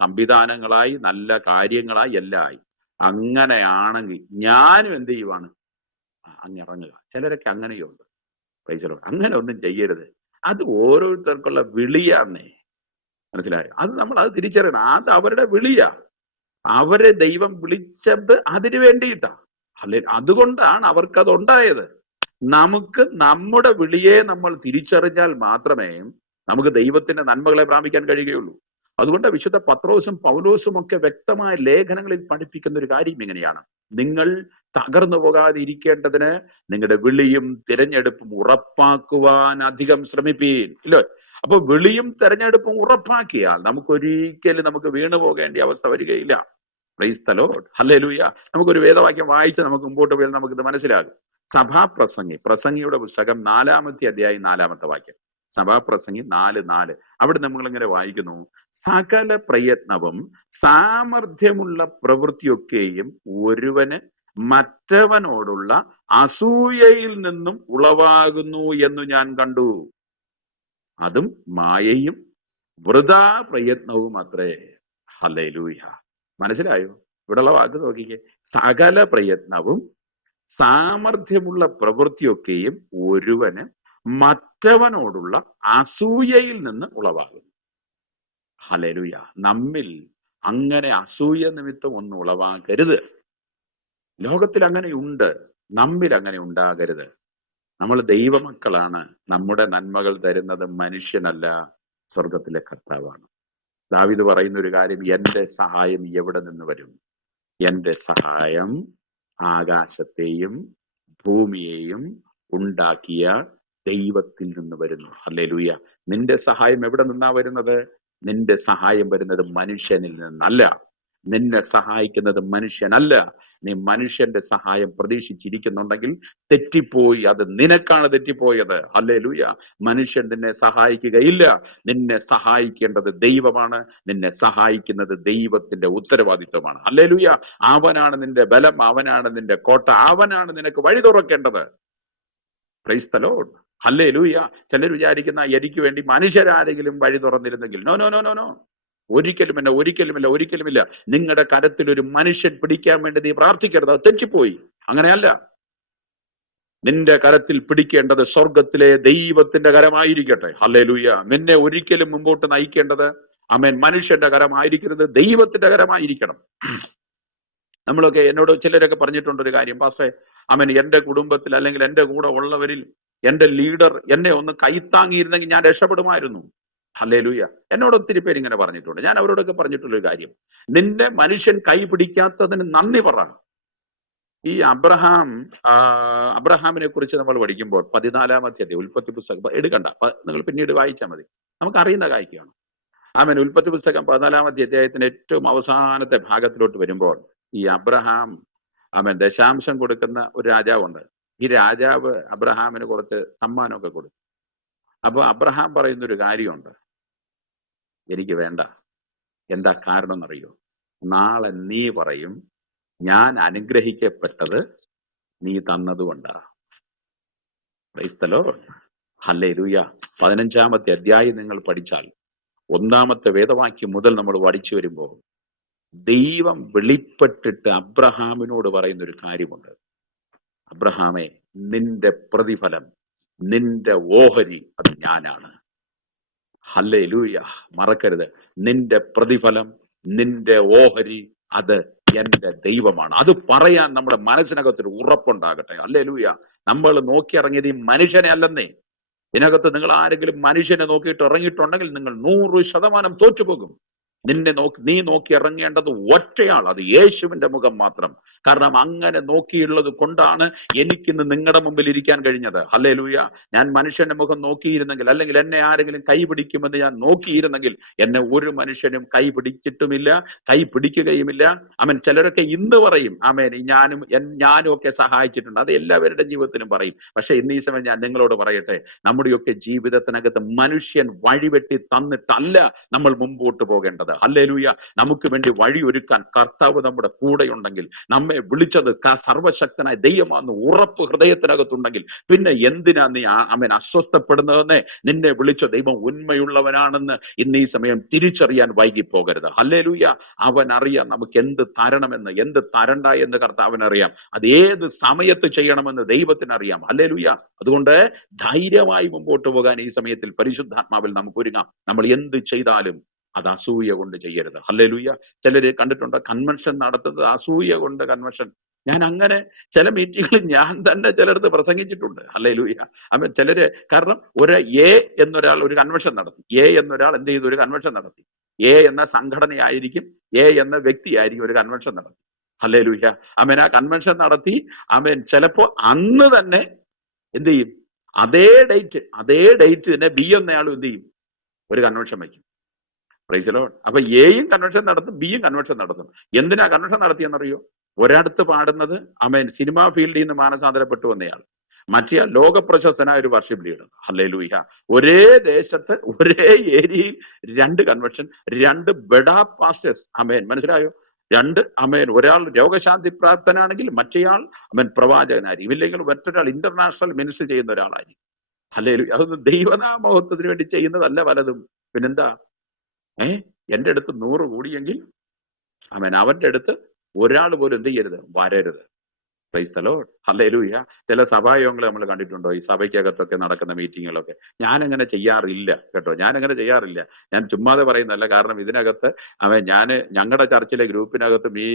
സംവിധാനങ്ങളായി, നല്ല കാര്യങ്ങളായി, എല്ലാം ആയി. അങ്ങനെയാണെങ്കിൽ ഞാനും എന്ത് ചെയ്യുവാണ്? അങ്ങ് ഇറങ്ങുക. ചിലരൊക്കെ അങ്ങനെയുണ്ട്. പൈസ അങ്ങനെ ഒന്നും ചെയ്യരുത്. അത് ഓരോരുത്തർക്കുള്ള വിളിയാന്നേ. മനസ്സിലായോ? അത് തിരിച്ചറിയണം. അത് അവരുടെ വിളിയാ. അവരെ ദൈവം വിളിച്ചത് അതിനു വേണ്ടിയിട്ടാ. അല്ലെ, അതുകൊണ്ടാണ് അവർക്കത് ഉണ്ടായത്. നമുക്ക് നമ്മുടെ വിളിയെ നമ്മൾ തിരിച്ചറിഞ്ഞാൽ മാത്രമേ നമുക്ക് ദൈവത്തിന്റെ നന്മകളെ പ്രാപിക്കാൻ കഴിയുകയുള്ളൂ. അതുകൊണ്ട് വിശുദ്ധ പത്രോസും പൗലോസും ഒക്കെ വ്യക്തമായ ലേഖനങ്ങളിൽ പഠിപ്പിക്കുന്ന ഒരു കാര്യം ഇങ്ങനെയാണ്: നിങ്ങൾ തകർന്നു പോകാതെ ഇരിക്കേണ്ടതിന് നിങ്ങളുടെ വിളിയും തിരഞ്ഞെടുപ്പും ഉറപ്പാക്കുവാൻ അധികം ശ്രമിപ്പീൻ. ഇല്ലോ? അപ്പൊ വിളിയും തെരഞ്ഞെടുപ്പും ഉറപ്പാക്കിയാൽ നമുക്കൊരിക്കലും നമുക്ക് വീണു പോകേണ്ട അവസ്ഥ വരികയില്ല. Price the Lord. ഹല്ലേലൂയ. നമുക്കൊരു വേദവാക്യം വായിച്ച് നമുക്ക് മുമ്പോട്ട് പോയാൽ നമുക്കിത് മനസ്സിലാകും. പ്രസംഗിയുടെ പുസ്തകം 4-ാമത്തെ അധ്യായം 4-ാമത്തെ വാക്യം. സഭാപ്രസംഗി 4:4. അവിടെ നമ്മൾ ഇങ്ങനെ വായിക്കുന്നു: സകല പ്രയത്നവും സാമർഥ്യമുള്ള പ്രവൃത്തിയൊക്കെയും ഒരുവന് മറ്റവനോടുള്ള അസൂയയിൽ നിന്നും ഉളവാകുന്നു എന്ന് ഞാൻ കണ്ടു. അതും മായയും വൃഥാ പ്രയത്നവും അത്രേ. ഹല്ലേലൂയ. മനസ്സിലായോ? ഇവിടെയുള്ള വാക്ക് നോക്കിക്കേ. സകല പ്രയത്നവും സാമർഥ്യമുള്ള പ്രവൃത്തിയൊക്കെയും ഒരുവന് മറ്റവനോടുള്ള അസൂയയിൽ നിന്ന് ഉളവാകുന്നു. ഹല്ലേലൂയ. നമ്മിൽ അങ്ങനെ അസൂയ നിമിത്തം ഒന്നും ഉളവാകരുത്. ലോകത്തിൽ അങ്ങനെ ഉണ്ട്, നമ്മിൽ അങ്ങനെ ഉണ്ടാകരുത്. നമ്മൾ ദൈവമക്കളാണ്. നമ്മുടെ നന്മകൾ തരുന്നത് മനുഷ്യനല്ല, സ്വർഗത്തിലെ കർത്താവാണ്. ദാവീദ് പറയുന്ന ഒരു കാര്യം, എന്റെ സഹായം എവിടെ നിന്ന് വരും? എന്റെ സഹായം ആകാശത്തെയും ഭൂമിയെയും ഉണ്ടാക്കിയ ദൈവത്തിൽ നിന്ന് വരുന്നു. ഹല്ലേലൂയ. നിന്റെ സഹായം എവിടെ നിന്നാ വരുന്നത്? നിന്റെ സഹായം വരുന്നത് മനുഷ്യനിൽ നിന്നല്ല. നിന്നെ സഹായിക്കുന്നത് മനുഷ്യനല്ല. നീ മനുഷ്യന്റെ സഹായം പ്രതീക്ഷിച്ചിരിക്കുന്നുണ്ടെങ്കിൽ തെറ്റിപ്പോയി. അത് നിനക്കാണ് തെറ്റിപ്പോയത്. ഹല്ലേലൂയ. മനുഷ്യൻ നിന്നെ സഹായിക്കുകയില്ല. നിന്നെ സഹായിക്കേണ്ടത് ദൈവമാണ്. നിന്നെ സഹായിക്കുന്നത് ദൈവത്തിന്റെ ഉത്തരവാദിത്വമാണ്. ഹല്ലേലൂയ. അവനാണ് നിന്റെ ബലം, അവനാണ് നിന്റെ കോട്ട, അവനാണ് നിനക്ക് വഴി തുറക്കേണ്ടത്. Praise the Lord. ഹല്ലേലൂയ. ചിലർ വിചാരിക്കുന്ന എനിക്ക് വേണ്ടി മനുഷ്യരാരെങ്കിലും വഴി തുറന്നിരുന്നെങ്കിൽ. No no no no no, ഒരിക്കലുമില്ല, ഒരിക്കലുമില്ല, ഒരിക്കലുമില്ല. നിങ്ങളുടെ കരത്തിൽ ഒരു മനുഷ്യൻ പിടിക്കാൻ വേണ്ടി നീ പ്രാർത്ഥിക്കരുത്, അത് തെറ്റിപ്പോയി. അങ്ങനെയല്ല. നിന്റെ കരത്തിൽ പിടിക്കേണ്ടത് സ്വർഗത്തിലെ ദൈവത്തിന്റെ കരമായിരിക്കട്ടെ. ഹല്ലേലൂയ. നിന്നെ ഒരിക്കലും മുമ്പോട്ട് നയിക്കേണ്ടത് ആമേൻ മനുഷ്യന്റെ കരമായിരിക്കരുത്, ദൈവത്തിന്റെ കരമായിരിക്കണം. നമ്മളൊക്കെ, എന്നോട് ചിലരൊക്കെ പറഞ്ഞിട്ടുണ്ട് ഒരു കാര്യം, പാസ്റ്റേ ആമേൻ എന്റെ കുടുംബത്തിൽ അല്ലെങ്കിൽ എന്റെ കൂടെ ഉള്ളവരിൽ എന്റെ ലീഡർ എന്നെ ഒന്ന് കൈത്താങ്ങിയിരുന്നെങ്കിൽ ഞാൻ രക്ഷപ്പെടുമായിരുന്നു. ഹല്ലേലൂയ. എന്നോട് ഒത്തിരി പേര് ഇങ്ങനെ പറഞ്ഞിട്ടുണ്ട്. ഞാൻ അവരോടൊക്കെ പറഞ്ഞിട്ടുള്ളൊരു കാര്യം, നിന്നെ മനുഷ്യൻ കൈ പിടിക്കാത്തതിന് നന്ദി പറ. ഈ അബ്രഹാമിനെ കുറിച്ച് നമ്മൾ പഠിക്കുമ്പോൾ 14-ാം അധ്യായം ഉൽപ്പത്തി പുസ്തകം എടുക്കണ്ട, നിങ്ങൾ പിന്നീട് വായിച്ചാൽ മതി, നമുക്ക് അറിയുന്ന കാര്യമാണ്. ആമേൻ. ഉൽപ്പത്തി പുസ്തകം 14-ാം അധ്യായത്തിന്റെ ഏറ്റവും അവസാനത്തെ ഭാഗത്തിലോട്ട് വരുമ്പോൾ ഈ അബ്രഹാം ആമേൻ ദശാംശം കൊടുക്കുന്ന ഒരു രാജാവുണ്ട്. ഈ രാജാവ് അബ്രഹാമിന് കുറച്ച് സമ്മാനമൊക്കെ കൊടുത്തു. അപ്പൊ അബ്രഹാം പറയുന്നൊരു കാര്യമുണ്ട്, എനിക്ക് വേണ്ട. എന്താ കാരണം എന്നറിയോ? നാളെ നീ പറയും ഞാൻ അനുഗ്രഹിക്കപ്പെട്ടത് നീ തന്നതുകൊണ്ടാ. Praise the Lord. ഹല്ലേലൂയ. 15-ാമത്തെ അധ്യായം നിങ്ങൾ പഠിച്ചാൽ 1-ാമത്തെ വേദവാക്യം മുതൽ നമ്മൾ പഠിച്ചു വരുമ്പോൾ ദൈവം വെളിപ്പെട്ടിട്ട് അബ്രഹാമിനോട് പറയുന്ന ഒരു കാര്യമുണ്ട്. അബ്രഹാമേ, നിന്റെ പ്രതിഫലം, നിന്റെ ഓഹരി അത് ഞാനാണ്. ഹല്ലേലൂയ. മറക്കരുത്, നിന്റെ പ്രതിഫലം, നിന്റെ ഓഹരി അത് എന്റെ ദൈവമാണ്. അത് പറയാൻ നമ്മുടെ മനസ്സിനകത്തൊരു ഉറപ്പുണ്ടാകട്ടെ. ഹല്ലേലൂയ. നമ്മൾ നോക്കിയിറങ്ങിയത് ഈ മനുഷ്യനെ അല്ലെന്നേ. ഇതിനകത്ത് നിങ്ങൾ ആരെങ്കിലും മനുഷ്യനെ നോക്കിയിട്ട് ഇറങ്ങിയിട്ടുണ്ടെങ്കിൽ നിങ്ങൾ 100% തോറ്റുപോകും. നീ നോക്കി ഇറങ്ങേണ്ടത് ഒറ്റയാൾ, അത് യേശുവിന്റെ മുഖം മാത്രം. കാരണം അങ്ങനെ നോക്കിയുള്ളത് കൊണ്ടാണ് എനിക്കിന്ന് നിങ്ങളുടെ മുമ്പിൽ ഇരിക്കാൻ കഴിഞ്ഞത്. ഹല്ലേലൂയ. ഞാൻ മനുഷ്യന്റെ മുഖം നോക്കിയിരുന്നെങ്കിൽ, അല്ലെങ്കിൽ എന്നെ ആരെങ്കിലും കൈ പിടിക്കുമെന്ന് ഞാൻ നോക്കിയിരുന്നെങ്കിൽ, എന്നെ ഒരു മനുഷ്യനും കൈ പിടിച്ചിട്ടുമില്ല, കൈ പിടിക്കുകയുമില്ല. ആമേൻ. ചിലരൊക്കെ ഇന്ന് പറയും ആമേൻ ഞാനും ഒക്കെ സഹായിച്ചിട്ടുണ്ട്, അത് എല്ലാവരുടെ ജീവിതത്തിലും പറയും. പക്ഷെ ഇന്ന് ഈ സമയം ഞാൻ നിങ്ങളോട് പറയട്ടെ, നമ്മുടെയൊക്കെ ജീവിതത്തിനകത്ത് മനുഷ്യൻ വഴിവെട്ടി തന്നിട്ടല്ല നമ്മൾ മുമ്പോട്ട് പോകേണ്ടത്. ഹല്ലേലൂയ. നമുക്ക് വേണ്ടി വഴി ഒരുക്കാൻ കർത്താവ് നമ്മുടെ കൂടെയുണ്ടെങ്കിൽ, നമ്മെ വിളിച്ചത് സർവശക്തനായ ദൈവമാണെന്ന് ഉറപ്പ് ഹൃദയത്തിനകത്തുണ്ടെങ്കിൽ, പിന്നെ എന്തിനാ നീ അസ്വസ്ഥപ്പെടുന്നതെന്ന്? നിന്നെ വിളിച്ച ദൈവം ഉണ്മയുള്ളവനാണെന്ന് ഇന്ന് ഈ സമയം തിരിച്ചറിയാൻ വൈകിപ്പോകരുത്. ഹല്ലേലൂയ. അവൻ അറിയാം നമുക്ക് എന്ത് തരണമെന്ന്, എന്ത് തരണ്ട എന്ന് കർത്താവിനറിയാം. അത് ഏത് സമയത്ത് ചെയ്യണമെന്ന് ദൈവത്തിനറിയാം. ഹല്ലേലൂയ. അതുകൊണ്ട് ധൈര്യമായി മുമ്പോട്ട് പോകാൻ ഈ സമയത്തിൽ പരിശുദ്ധാത്മാവിൽ നമുക്ക് ഒരുങ്ങാം. നമ്മൾ എന്ത് ചെയ്താലും അത് അസൂയ കൊണ്ട് ചെയ്യരുത്. ഹല്ലേലൂയ. ചിലര് കണ്ടിട്ടുണ്ട് കൺവെൻഷൻ നടത്തുന്നത് അസൂയ കൊണ്ട് കൺവെൻഷൻ. ഞാൻ അങ്ങനെ ചില മീറ്റിങ്ങുകളിൽ ഞാൻ തന്നെ ചിലടത്ത് പ്രസംഗിച്ചിട്ടുണ്ട്. ഹല്ലേലൂയ. അപ്പൊ ചിലര്, കാരണം എന്നൊരാൾ ഒരു കൺവെൻഷൻ നടത്തി, എന്നൊരാൾ എന്ത് ചെയ്തു? ഒരു കൺവെൻഷൻ നടത്തി. എന്ന സംഘടനയായിരിക്കും, എന്ന വ്യക്തിയായിരിക്കും ഒരു കൺവെൻഷൻ നടത്തി. ഹല്ലേലൂയ. ആമേൻ. ആ കൺവെൻഷൻ നടത്തി ആമേൻ. ചിലപ്പോ അന്ന് തന്നെ എന്ത് ചെയ്യും? അതേ ഡേറ്റ് തന്നെ ബി എന്നയാളും എന്ത് ചെയ്യും? ഒരു കൺവെൻഷൻ വയ്ക്കും. Price the Lord. അപ്പൊ എയും കൺവെൻഷൻ നടത്തും, ബിയും കൺവെൻഷൻ നടത്തും. എന്തിനാ കൺവെൻഷൻ നടത്തിയെന്നറിയോ? ഒരിടത്ത് പാടുന്നത് ആമേൻ സിനിമാ ഫീൽഡിൽ നിന്ന് മാനസാന്തരപ്പെട്ടു വന്നയാൾ, മറ്റേ ലോക പ്രശസ്തനായ ഒരു വർഷിപ്പ് ലീഡർ. ഹല്ലേലൂയ. ഒരേ ദേശത്ത് ഒരേ ഏരിയയിൽ 2 കൺവെൻഷൻ, 2 ബെഡാ പാസ്റ്റേഴ്സ്. ആമേൻ. മനസ്സിലായോ? 2 ആമേൻ. ഒരാൾ രോഗശാന്തി പ്രാപ്തനാണെങ്കിൽ മറ്റേയാൾ ആമേൻ പ്രവാചകനായിരിക്കും, ഇല്ലെങ്കിൽ മറ്റൊരാൾ ഇന്റർനാഷണൽ മിനിസ്റ്റർ ചെയ്യുന്ന ഒരാളായിരിക്കും. ഹല്ലേലൂയ. അതൊന്നും ദൈവനാമഹത്വത്തിന് വേണ്ടി ചെയ്യുന്നതല്ല പലതും. പിന്നെന്താ? എന്റെ അടുത്ത് 100 കൂടിയെങ്കിൽ ആമേൻ. അവന്റെ അടുത്ത് ഒരാൾ പോലും എന്ത് ചെയ്യരുത്, വരരുത്. Price the Lord. ഹല്ലേലൂയ. ചില സഭായോഗങ്ങൾ നമ്മൾ കണ്ടിട്ടുണ്ടോ, ഈ സഭയ്ക്കകത്തൊക്കെ നടക്കുന്ന മീറ്റിങ്ങുകളൊക്കെ? ഞാനങ്ങനെ ചെയ്യാറില്ല കേട്ടോ, ഞാനങ്ങനെ ചെയ്യാറില്ല. ഞാൻ ചുമ്മാതെ പറയുന്നതല്ല. കാരണം ഇതിനകത്ത് ഞങ്ങളുടെ ചർച്ചിലെ ഗ്രൂപ്പിനകത്തും ഈ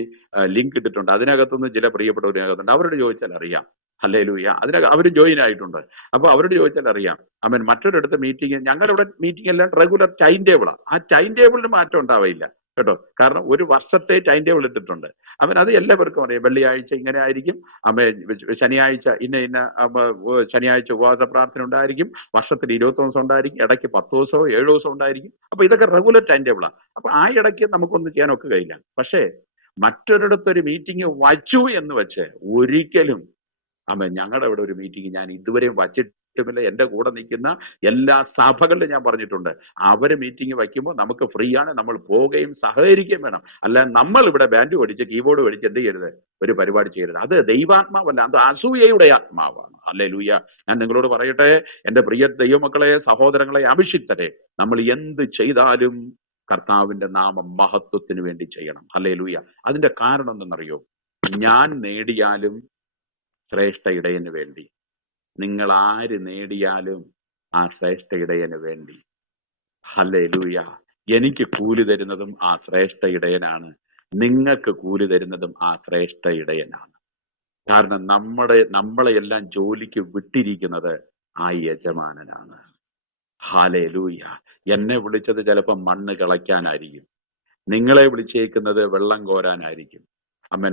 ലിങ്ക് ഇട്ടിട്ടുണ്ട്. അതിനകത്തുനിന്ന് ചില പ്രിയപ്പെട്ടവരിനകത്തുണ്ട്. അവരോട് ചോദിച്ചാൽ അറിയാം. ഹല്ലേലൂയ. അവർ ജോയിൻ ആയിട്ടുണ്ട്. അപ്പൊ അവരോട് ചോദിച്ചാൽ അറിയാം. മറ്റൊരിടത്ത് മീറ്റിംഗ്, ഞങ്ങളുടെ മീറ്റിംഗ് എല്ലാം റെഗുലർ ടൈം ടേബിളാണ്. ആ ടൈം ടേബിളിന് മാറ്റം ഉണ്ടാവില്ല കേട്ടോ. കാരണം ഒരു വർഷത്തെ ടൈം ടേബിൾ ഇട്ടിട്ടുണ്ട്. അത് എല്ലാവർക്കും അറിയാം. വെള്ളിയാഴ്ച ഇങ്ങനെ ആയിരിക്കും, ശനിയാഴ്ച ശനിയാഴ്ച ഉപവാസ പ്രാർത്ഥന ഉണ്ടായിരിക്കും, വർഷത്തിൽ 20 ദിവസം ഉണ്ടായിരിക്കും, ഇടയ്ക്ക് 10 ദിവസമോ 7 ദിവസം ഉണ്ടായിരിക്കും. അപ്പൊ ഇതൊക്കെ റെഗുലർ ടൈം ടേബിളാണ്. അപ്പൊ ആ ഇടയ്ക്ക് നമുക്കൊന്നും ചെയ്യാനൊക്കെ കഴിയില്ല. പക്ഷേ മറ്റൊരിടത്തൊരു മീറ്റിംഗ് വച്ചു എന്ന് വെച്ച് ഒരിക്കലും ഞങ്ങളുടെ ഇവിടെ ഒരു മീറ്റിംഗ് ഞാൻ ഇതുവരെയും വച്ചിട്ടുമില്ല. എൻ്റെ കൂടെ നിൽക്കുന്ന എല്ലാ സഭകളിലും ഞാൻ പറഞ്ഞിട്ടുണ്ട്, അവര് മീറ്റിംഗ് വയ്ക്കുമ്പോൾ നമുക്ക് ഫ്രീ ആണ്, നമ്മൾ പോവുകയും സഹകരിക്കുകയും വേണം. അല്ല നമ്മൾ ഇവിടെ ബാൻഡ് പഠിച്ച് കീബോർഡ് പഠിച്ച് എന്ത് ചെയ്യരുത്, ഒരു പരിപാടി ചെയ്യരുത്. അത് ദൈവാത്മാവല്ല, അത് അസൂയയുടെ ആത്മാവാണ്. ഹല്ലേലൂയ. ഞാൻ നിങ്ങളോട് പറയട്ടെ, എൻ്റെ പ്രിയ ദൈവമക്കളെ, സഹോദരങ്ങളെ, അഭിഷിക്തരെ, നമ്മൾ എന്ത് ചെയ്താലും കർത്താവിന്റെ നാമം മഹത്വത്തിന് വേണ്ടി ചെയ്യണം. ഹല്ലേലൂയ. അതിന്റെ കാരണം എന്തെന്നറിയോ? ഞാൻ നേടിയാലും ശ്രേഷ്ഠ ഇടയന് വേണ്ടി, നിങ്ങൾ ആര് നേടിയാലും ആ ശ്രേഷ്ഠ ഇടയന് വേണ്ടി. ഹല്ലേലൂയ. എനിക്ക് കൂലി തരുന്നതും ആ ശ്രേഷ്ഠ ഇടയനാണ്, നിങ്ങൾക്ക് കൂലി തരുന്നതും ആ ശ്രേഷ്ഠ ഇടയനാണ്. കാരണം നമ്മളെയെല്ലാം ജോലിക്ക് വിട്ടിരിക്കുന്നത് ആ യജമാനനാണ്. ഹല്ലേലൂയ. എന്നെ വിളിച്ചത് ചിലപ്പോൾ മണ്ണ് കിളയ്ക്കാനായിരിക്കും, നിങ്ങളെ വിളിച്ചേക്കുന്നത് വെള്ളം കോരാനായിരിക്കും.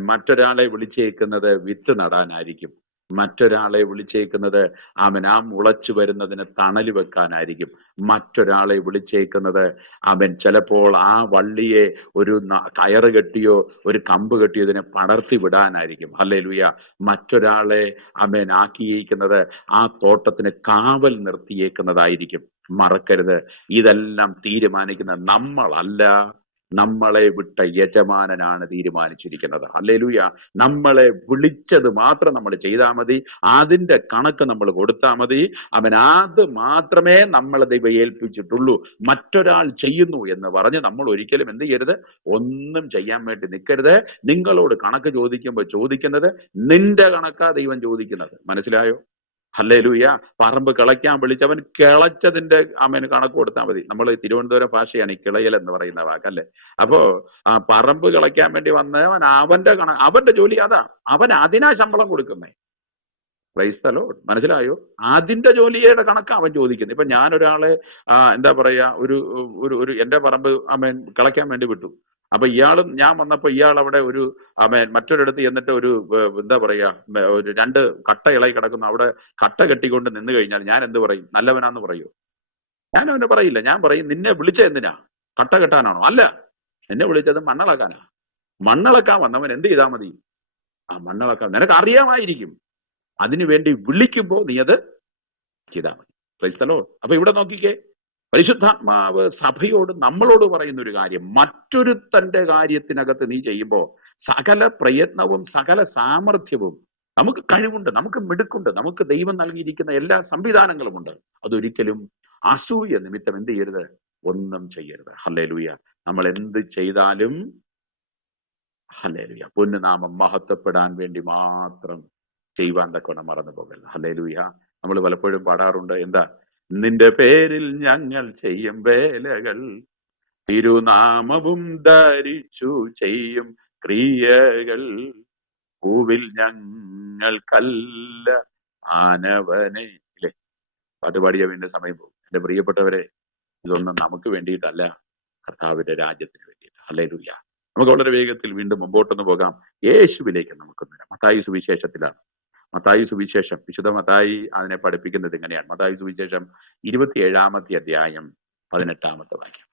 മറ്റൊരാളെ വിളിച്ചേക്കുന്നത് വിത്ത് നടാനായിരിക്കും, മറ്റൊരാളെ വിളിച്ചേക്കുന്നത് ആ മുളച്ചു വരുന്നതിന് തണല് വെക്കാനായിരിക്കും, മറ്റൊരാളെ വിളിച്ചേക്കുന്നത് ചിലപ്പോൾ ആ വള്ളിയെ ഒരു കയറ് കെട്ടിയോ ഒരു കമ്പ് കെട്ടിയോ ഇതിനെ പടർത്തി വിടാനായിരിക്കും. ഹല്ലേലൂയ. മറ്റൊരാളെ ആക്കിയേക്കുന്നത് ആ തോട്ടത്തിന് കാവൽ നിർത്തിയേക്കുന്നതായിരിക്കും. മറക്കരുത്, ഇതെല്ലാം തീരുമാനിക്കുന്നത് നമ്മളല്ല, നമ്മളെ വിട്ട യജമാനനാണ് തീരുമാനിച്ചിരിക്കുന്നത്. ഹല്ലേലൂയ. നമ്മളെ വിളിച്ചത് മാത്രം നമ്മൾ ചെയ്താൽ മതി, അതിന്റെ കണക്ക് നമ്മൾ കൊടുത്താൽ മതി. അത് മാത്രമേ നമ്മളെ ദൈവം ഏൽപ്പിച്ചിട്ടുള്ളൂ. മറ്റൊരാൾ ചെയ്യുന്നു എന്ന് പറഞ്ഞ് നമ്മൾ ഒരിക്കലും എന്ത് ചെയ്യരുത്, ഒന്നും ചെയ്യാൻ വേണ്ടി നിൽക്കരുത്. നിങ്ങളോട് കണക്ക് ചോദിക്കുമ്പോൾ ചോദിക്കുന്നത് നിന്റെ കണക്കാ ദൈവം ചോദിക്കുന്നത്. മനസ്സിലായോ? ഹല്ലേലൂയ. പറമ്പ് കിളയ്ക്കാൻ വിളിച്ചവൻ കിളച്ചതിന്റെ കണക്ക് കൊടുത്താൽ മതി. നമ്മൾ തിരുവനന്തപുരം ഭാഷയാണ് ഈ കിളയൽ എന്ന് പറയുന്ന വാക്കല്ലേ. അപ്പോ ആ പറമ്പ് കിളയ്ക്കാൻ വേണ്ടി വന്നവൻ അവന്റെ ജോലി അതാ, അവൻ അതിനാ ശമ്പളം കൊടുക്കുന്നേ. Praise the Lord. മനസ്സിലായോ? അതിന്റെ ജോലിയുടെ കണക്ക് അവൻ ചോദിക്കുന്നത്. ഇപ്പൊ ഞാനൊരാളെ എന്താ പറയാ, ഒരു എന്റെ പറമ്പ് കിളയ്ക്കാൻ വേണ്ടി വിട്ടു. അപ്പൊ ഞാൻ വന്നപ്പോ ഇയാൾ അവിടെ ഒരു മറ്റൊരിടത്ത് എന്നിട്ട് ഒരു എന്താ പറയാ, ഒരു 2 കട്ട ഇളകി കിടക്കുന്നു, അവിടെ കട്ട കെട്ടിക്കൊണ്ട് നിന്ന് കഴിഞ്ഞാൽ ഞാൻ എന്ത് പറയും? നല്ലവനാന്ന് പറയൂ? ഞാൻ അവന് പറയില്ല. ഞാൻ പറയും, നിന്നെ വിളിച്ച എന്തിനാ? കട്ട കെട്ടാനാണോ? അല്ല, എന്നെ വിളിച്ചത് മണ്ണിളക്കാനാ. മണ്ണിളക്കാൻ വന്നവൻ എന്ത് ചെയ്താൽ മതി? ആ മണ്ണിളക്കാൻ നിനക്ക് അറിയാമായിരിക്കും, അതിനു വേണ്ടി വിളിക്കുമ്പോ നീ അത് ചെയ്താൽ മതി. Price the Lord. അപ്പൊ ഇവിടെ നോക്കിക്കേ, പരിശുദ്ധാത്മാവ് സഭയോട് നമ്മളോട് പറയുന്ന ഒരു കാര്യം, മറ്റൊരുത്തന്റെ കാര്യത്തിനകത്ത് നീ ചെയ്യുമ്പോൾ സകല പ്രയത്നവും സകല സാമർഥ്യവും, നമുക്ക് കഴിവുണ്ട്, നമുക്ക് മിടുക്കുണ്ട്, നമുക്ക് ദൈവം നൽകിയിരിക്കുന്ന എല്ലാ സംവിധാനങ്ങളുമുണ്ട്. അതൊരിക്കലും അസൂയ നിമിത്തം എന്ത് ചെയ്യരുത്, ഒന്നും ചെയ്യരുത്. ഹല്ലേലൂയ. നമ്മൾ എന്ത് ചെയ്താലും ഹല്ലേലൂയ പൊന്നുനാമം മഹത്വപ്പെടാൻ വേണ്ടി മാത്രം ചെയ്യുവാൻ തക്കവണ്ണം മറന്നു പോകല്ല. ഹല്ലേലൂയ. നമ്മൾ പലപ്പോഴും പാടാറുണ്ട്, എന്താ? നിന്റെ പേരിൽ ഞങ്ങൾ ചെയ്യും വേലകൾ, തിരുനാമവും ധരിച്ചു ചെയ്യും ക്രിയകൾ, പൂവിൽ ഞങ്ങൾക്കല്ല ആനവനെ. ഇല്ലേ? പാട്ടുപാടിയ വീണ്ടും സമയം പോകും. എന്റെ പ്രിയപ്പെട്ടവരെ, ഇതൊന്നും നമുക്ക് വേണ്ടിയിട്ടല്ല, കർത്താവിന്റെ രാജ്യത്തിന് വേണ്ടിയിട്ട്. ഹല്ലേലൂയ. നമുക്ക് വളരെ വേഗത്തിൽ വീണ്ടും മുമ്പോട്ടൊന്ന് പോകാം. യേശുവിലേക്ക് നമുക്കൊന്ന് വരാം. മത്തായി സുവിശേഷത്തിലാണ്. മത്തായി സുവിശേഷം, വിശുദ്ധ മത്തായി അതിനെ പഠിപ്പിക്കുന്നത് ഇങ്ങനെയാണ്. മത്തായി സുവിശേഷം 27-ാമത്തെ അധ്യായം 18-ാമത്തെ വാക്യം.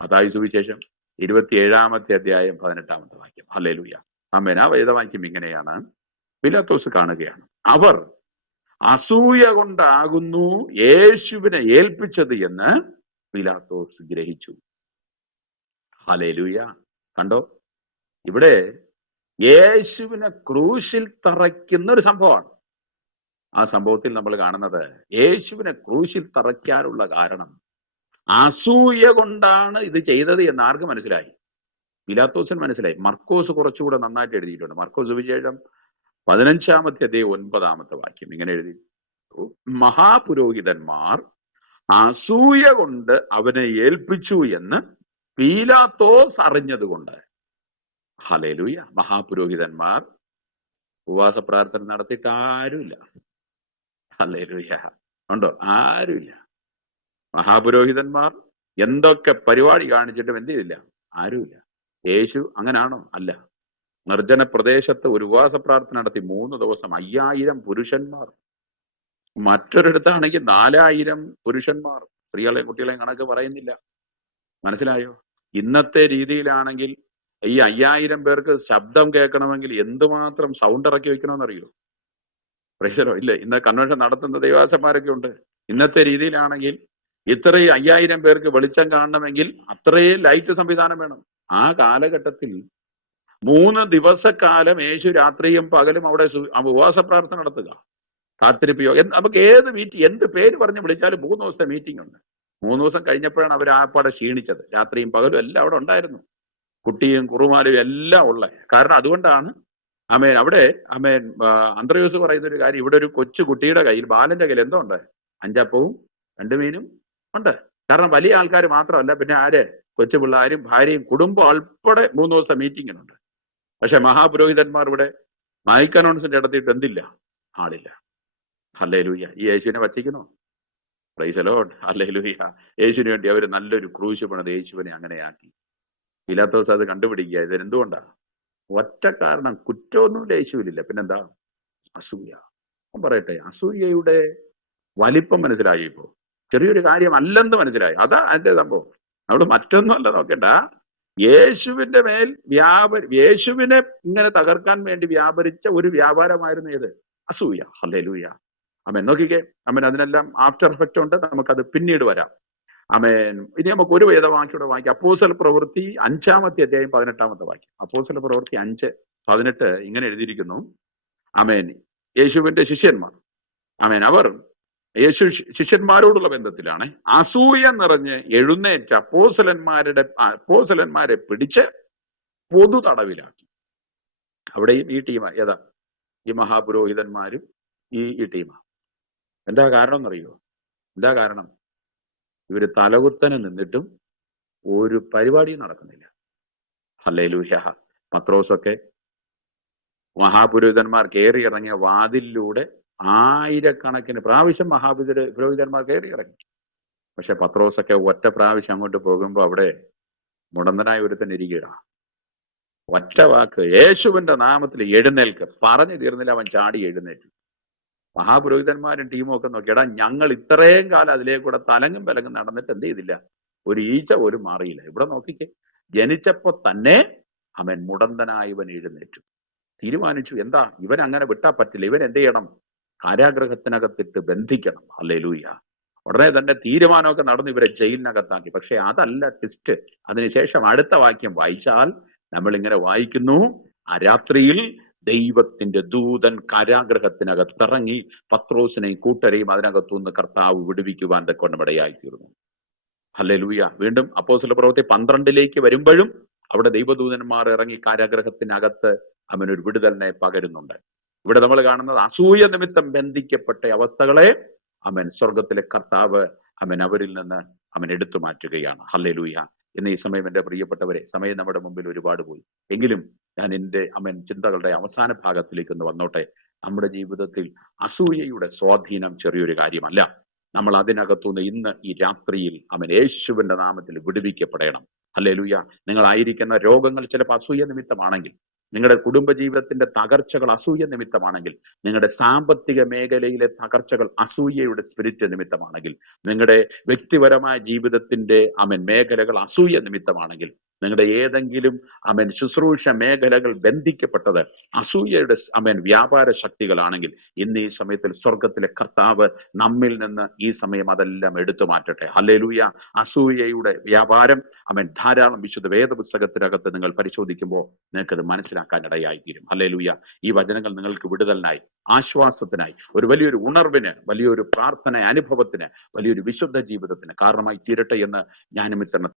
മത്തായി സുവിശേഷം 27-ാമത്തെ അധ്യായം 18-ാമത്തെ വാക്യം. ഹല്ലേലൂയ. ആമേൻ. ആ വേദവാക്യം ഇങ്ങനെയാണ്. പിലാത്തോസ് കാണുകയാണ്, അവർ അസൂയ കൊണ്ടാകുന്നു യേശുവിനെ ഏൽപ്പിച്ചത് എന്ന് പിലാത്തോസ് ഗ്രഹിച്ചു. ഹല്ലേലൂയ. കണ്ടോ, ഇവിടെ യേശുവിനെ ക്രൂശിൽ തറയ്ക്കുന്ന ഒരു സംഭവമാണ്. ആ സംഭവത്തിൽ നമ്മൾ കാണുന്നത്, യേശുവിനെ ക്രൂശിൽ തറയ്ക്കാനുള്ള കാരണം അസൂയ കൊണ്ടാണ് ഇത് ചെയ്തത് എന്ന് ആർക്ക് മനസ്സിലായി? പിലാത്തോസിന് മനസ്സിലായി. മർക്കോസ് കുറച്ചുകൂടെ നന്നായിട്ട് എഴുതിയിട്ടുണ്ട്. മർക്കോസ് സുവിശേഷം 15-ാമത്തെ അധ്യായം 9-ാമത്തെ വാക്യം ഇങ്ങനെ എഴുതി: മഹാപുരോഹിതന്മാർ അസൂയ കൊണ്ട് അവനെ ഏൽപ്പിച്ചു എന്ന് പീലാത്തോസ് അറിഞ്ഞതുകൊണ്ട്. ഹല്ലേലൂയ. മഹാപുരോഹിതന്മാർ ഉപവാസ പ്രാർത്ഥന നടത്തിയിട്ട് ആരുമില്ല. ഹല്ലേലൂയ. ഉണ്ടോ? ആരുമില്ല. മഹാപുരോഹിതന്മാർ എന്തൊക്കെ പരിപാടി കാണിച്ചിട്ടും എന്ത് ചെയ്തില്ല? ആരുമില്ല. യേശു അങ്ങനാണോ? അല്ല. നിർജ്ജന പ്രദേശത്ത് ഒരു ഉപവാസ പ്രാർത്ഥന നടത്തി 3 ദിവസം 5000 പുരുഷന്മാർ. മറ്റൊരിടത്താണെങ്കിൽ 4000 പുരുഷന്മാർ. സ്ത്രീകളെയും കുട്ടികളെയും കണക്ക് പറയുന്നില്ല. മനസ്സിലായോ? ഇന്നത്തെ രീതിയിലാണെങ്കിൽ ഈ 5000 പേർക്ക് ശബ്ദം കേൾക്കണമെങ്കിൽ എന്തുമാത്രം സൗണ്ട് ഇറക്കി വെക്കണമെന്നറിയോ? പ്രശ്നമോ ഇല്ലേ? ഇന്ന് കൺവെൻഷൻ നടത്തുന്ന ദൈവാസന്മാരൊക്കെ ഉണ്ട്. ഇന്നത്തെ രീതിയിലാണെങ്കിൽ ഇത്രയും 5000 പേർക്ക് വെളിച്ചം കാണണമെങ്കിൽ അത്രയും ലൈറ്റ് സംവിധാനം വേണം. ആ കാലഘട്ടത്തിൽ 3 ദിവസക്കാലം യേശു രാത്രിയും പകലും അവിടെ ഉപവാസ പ്രാർത്ഥന നടത്തുക. കാത്തിരിപ്പിയോ നമുക്ക് ഏത് എന്ത് പേര് പറഞ്ഞ് വിളിച്ചാലും 3 ദിവസത്തെ മീറ്റിംഗ് ഉണ്ട്. 3 ദിവസം കഴിഞ്ഞപ്പോഴാണ് അവർ ആപ്പാടെ ക്ഷീണിച്ചത്. രാത്രിയും പകലും എല്ലാം അവിടെ ഉണ്ടായിരുന്നു. കുട്ടിയും കുറുമാലും എല്ലാം ഉള്ള കാരണം അതുകൊണ്ടാണ്. അവിടെ അന്ത്രയോസ് പറയുന്ന ഒരു കാര്യം, ഇവിടെ ഒരു കൊച്ചു കുട്ടിയുടെ കയ്യിൽ, ബാലന്റെ കയ്യിൽ എന്തോ ഉണ്ട്? 5 അപ്പവും 2 മീനും ഉണ്ട്. കാരണം വലിയ ആൾക്കാർ മാത്രമല്ല, പിന്നെ ആര്? കൊച്ചു പിള്ളേരും ഭാര്യയും കുടുംബം ഉൾപ്പെടെ 3 ദിവസം മീറ്റിങ്ങിനുണ്ട്. പക്ഷെ മഹാപുരോഹിതന്മാർ ഇവിടെ മൈക്ക് അനൗൺസ്മെന്റ് നടത്തിയിട്ട് എന്തില്ല? ആളില്ല. ഹല്ലേലൂയ. ഈ യേശുവിനെ വച്ചിക്കണോ? Praise the Lord. ഹല്ലേലൂയ. യേശുവിന് വേണ്ടി അവർ നല്ലൊരു ക്രൂശ് പണിത് യേശുവിനെ അങ്ങനെയാക്കി. പീലാത്തോസ് അത് കണ്ടുപിടിക്കുക. ഇതിനെന്തുകൊണ്ടാ? ഒറ്റ കാരണം, കുറ്റമൊന്നുമില്ല യേശുവിലില്ല. പിന്നെന്താ? അസൂയ. പറയട്ടെ, അസൂയയുടെ വലിപ്പം മനസ്സിലായി. ഇപ്പോ ചെറിയൊരു കാര്യം അല്ലെന്ന് മനസ്സിലായി. അതാ അതിന്റെ സംഭവം. അവിടെ മറ്റൊന്നും അല്ല നോക്കണ്ട. യേശുവിന്റെ മേൽ യേശുവിനെ ഇങ്ങനെ തകർക്കാൻ വേണ്ടി വ്യാപരിച്ച ഒരു വ്യാപാരമായിരുന്നു ഇത്, അസൂയ. ഹല്ലേലൂയ. ആമേൻ. നോക്കിക്കേ, ആമേൻ. അതിനെല്ലാം ആഫ്റ്റർ എഫക്റ്റ് ഉണ്ട്. നമുക്കത് പിന്നീട് വരാം. ആമേൻ. ഇനി നമുക്ക് ഒരു വേദവാക്യം വായിക്കാം. അപ്പോസ്തല പ്രവൃത്തി 5-ാമത്തെ അധ്യായം 18-ാമത്തെ വാക്യം. അപ്പോസ്തല പ്രവൃത്തി 5:18 ഇങ്ങനെ എഴുതിയിരിക്കുന്നു. ആമേൻ. യേശുവിന്റെ ശിഷ്യന്മാർ, ആമേൻ, അവർ യേശു ശിഷ്യന്മാരോടുള്ള ബന്ധത്തിലാണ്. അസൂയ നിറഞ്ഞ് എഴുന്നേറ്റ അപ്പോസ്തലന്മാരെ പിടിച്ച് പൊതു തടവിലാക്കി. അവിടെയും ഈ ടീമാ. ഏതാ? ഈ മഹാപുരോഹിതന്മാരും ഈ ടീമാ. എന്താ കാരണം എന്നറിയോ? എന്താ കാരണം? ഇവര് തലകുത്തനെ നിന്നിട്ടും ഒരു പരിപാടിയും നടക്കുന്നില്ല. ഹല്ലേലൂയ. പത്രോസൊക്കെ മഹാപുരോഹിതന്മാർ കയറി ഇറങ്ങിയ വാതിലിലൂടെ 1000കണക്കിന് പ്രാവശ്യം മഹാപുരോഹിതന്മാർ കയറി ഇറങ്ങി. പക്ഷെ പത്രോസൊക്കെ ഒറ്റ പ്രാവശ്യം അങ്ങോട്ട് പോകുമ്പോ അവിടെ മുടന്തനായ ഒരുത്തൻ ഇരിക്കുക. ഒറ്റ വാക്ക്, യേശുവിന്റെ നാമത്തിൽ എഴുന്നേൽക്ക്, പറഞ്ഞു തീർന്നില്ല. അവൻ ചാടി എഴുന്നേറ്റു. മഹാപുരോഹിതന്മാരും ടീമും ഒക്കെ നോക്കിയടാ, ഞങ്ങൾ ഇത്രയും കാലം അതിലേ കൂടെ തലങ്ങും വിലങ്ങും നടന്നിട്ട് എന്ത് ചെയ്തില്ല? ഒരു ഈച്ച പോലും മാറിയില്ല. ഇവിടെ നോക്കിക്കേ, ജനിച്ചപ്പോ തന്നെ അവൻ മുടന്തനായവൻ എഴുന്നേറ്റു. തീരുമാനിച്ചു, എന്താ ഇവൻ അങ്ങനെ വിട്ടാ പറ്റില്ല, ഇവൻ എന്ത് ചെയ്യണം? കാരാഗ്രഹത്തിനകത്തിട്ട് ബന്ധിക്കണം. ഹല്ലേലൂയ. ഉടനെ തന്നെ തീരുമാനമൊക്കെ നടന്ന് ഇവരെ ജയിലിനകത്താക്കി. പക്ഷെ അതല്ല ട്വിസ്റ്റ്. അതിനുശേഷം അടുത്ത വാക്യം വായിച്ചാൽ നമ്മൾ ഇങ്ങനെ വായിക്കുന്നു: ആ രാത്രിയിൽ ദൈവത്തിന്റെ ദൂതൻ കാരാഗ്രഹത്തിനകത്തിറങ്ങി പത്രോസിനെയും കൂട്ടരെയും അതിനകത്തുനിന്ന് കർത്താവ് വിടുവിക്കുവാൻ കൊണ്ടമിടയായി തീർന്നു. ഹല്ലേലൂയ. വീണ്ടും അപ്പോസ്തല പ്രവൃത്തി 12-ലേക്ക് വരുമ്പോഴും അവിടെ ദൈവദൂതന്മാർ ഇറങ്ങി കാരാഗ്രഹത്തിനകത്ത് അവനൊരു വിടുതലിനെ പകരുന്നുണ്ട്. ഇവിടെ നമ്മൾ കാണുന്നത് അസൂയ നിമിത്തം ബന്ധിക്കപ്പെട്ട അവസ്ഥകളെ സ്വർഗത്തിലെ കർത്താവ് അവരിൽ നിന്ന് എടുത്തു മാറ്റുകയാണ്. ഹല്ലേലൂയ. ഇന്ന് ഈ സമയം എൻ്റെ പ്രിയപ്പെട്ടവരെ, സമയം നമ്മുടെ മുമ്പിൽ ഒരുപാട് പോയി. എങ്കിലും ഞാൻ എൻ്റെ ചിന്തകളുടെ അവസാന ഭാഗത്തിലേക്ക് ഒന്ന് വന്നോട്ടെ. നമ്മുടെ ജീവിതത്തിൽ അസൂയയുടെ സ്വാധീനം ചെറിയൊരു കാര്യമല്ല. നമ്മൾ അതിനകത്തുനിന്ന് ഇന്ന് ഈ രാത്രിയിൽ യേശുവിന്റെ നാമത്തിൽ വിടുവിക്കപ്പെടണം. ഹല്ലേലൂയ. നിങ്ങളായിരിക്കുന്ന രോഗങ്ങൾ ചിലപ്പോൾ അസൂയ നിമിത്തമാണെങ്കിൽ, നിങ്ങളുടെ കുടുംബജീവിതത്തിന്റെ തകർച്ചകൾ അസൂയ നിമിത്തമാണെങ്കിൽ, നിങ്ങളുടെ സാമ്പത്തിക മേഖലയിലെ തകർച്ചകൾ അസൂയയുടെ സ്പിരിറ്റ് നിമിത്തമാണെങ്കിൽ, നിങ്ങളുടെ വ്യക്തിപരമായ ജീവിതത്തിന്റെ മേഖലകൾ അസൂയ നിമിത്തമാണെങ്കിൽ, നിങ്ങളുടെ ഏതെങ്കിലും ശുശ്രൂഷ മേഖലകൾ ബന്ധിക്കപ്പെട്ടത് അസൂയയുടെ വ്യാപാര ശക്തികളാണെങ്കിൽ, ഇന്ന് ഈ സമയത്തിൽ സ്വർഗത്തിലെ കർത്താവ് നമ്മിൽ നിന്ന് ഈ സമയം അതെല്ലാം എടുത്തു മാറ്റട്ടെ. ഹല്ലേലൂയ. അസൂയയുടെ വ്യാപാരം ധാരാളം വിശുദ്ധ വേദപുസ്തകത്തിനകത്ത് നിങ്ങൾ പരിശോധിക്കുമ്പോൾ നിങ്ങൾക്കത് മനസ്സിലാക്കാനിടയായി തീരും. ഹല്ലേലൂയ. ഈ വചനങ്ങൾ നിങ്ങൾക്ക് വിടുതലിനായി, ആശ്വാസത്തിനായി, ഒരു വലിയൊരു ഉണർവിന്, വലിയൊരു പ്രാർത്ഥന അനുഭവത്തിന്, വലിയൊരു വിശുദ്ധ ജീവിതത്തിന് കാരണമായി തീരട്ടെ എന്ന് ഞാനും ഇത്തരണ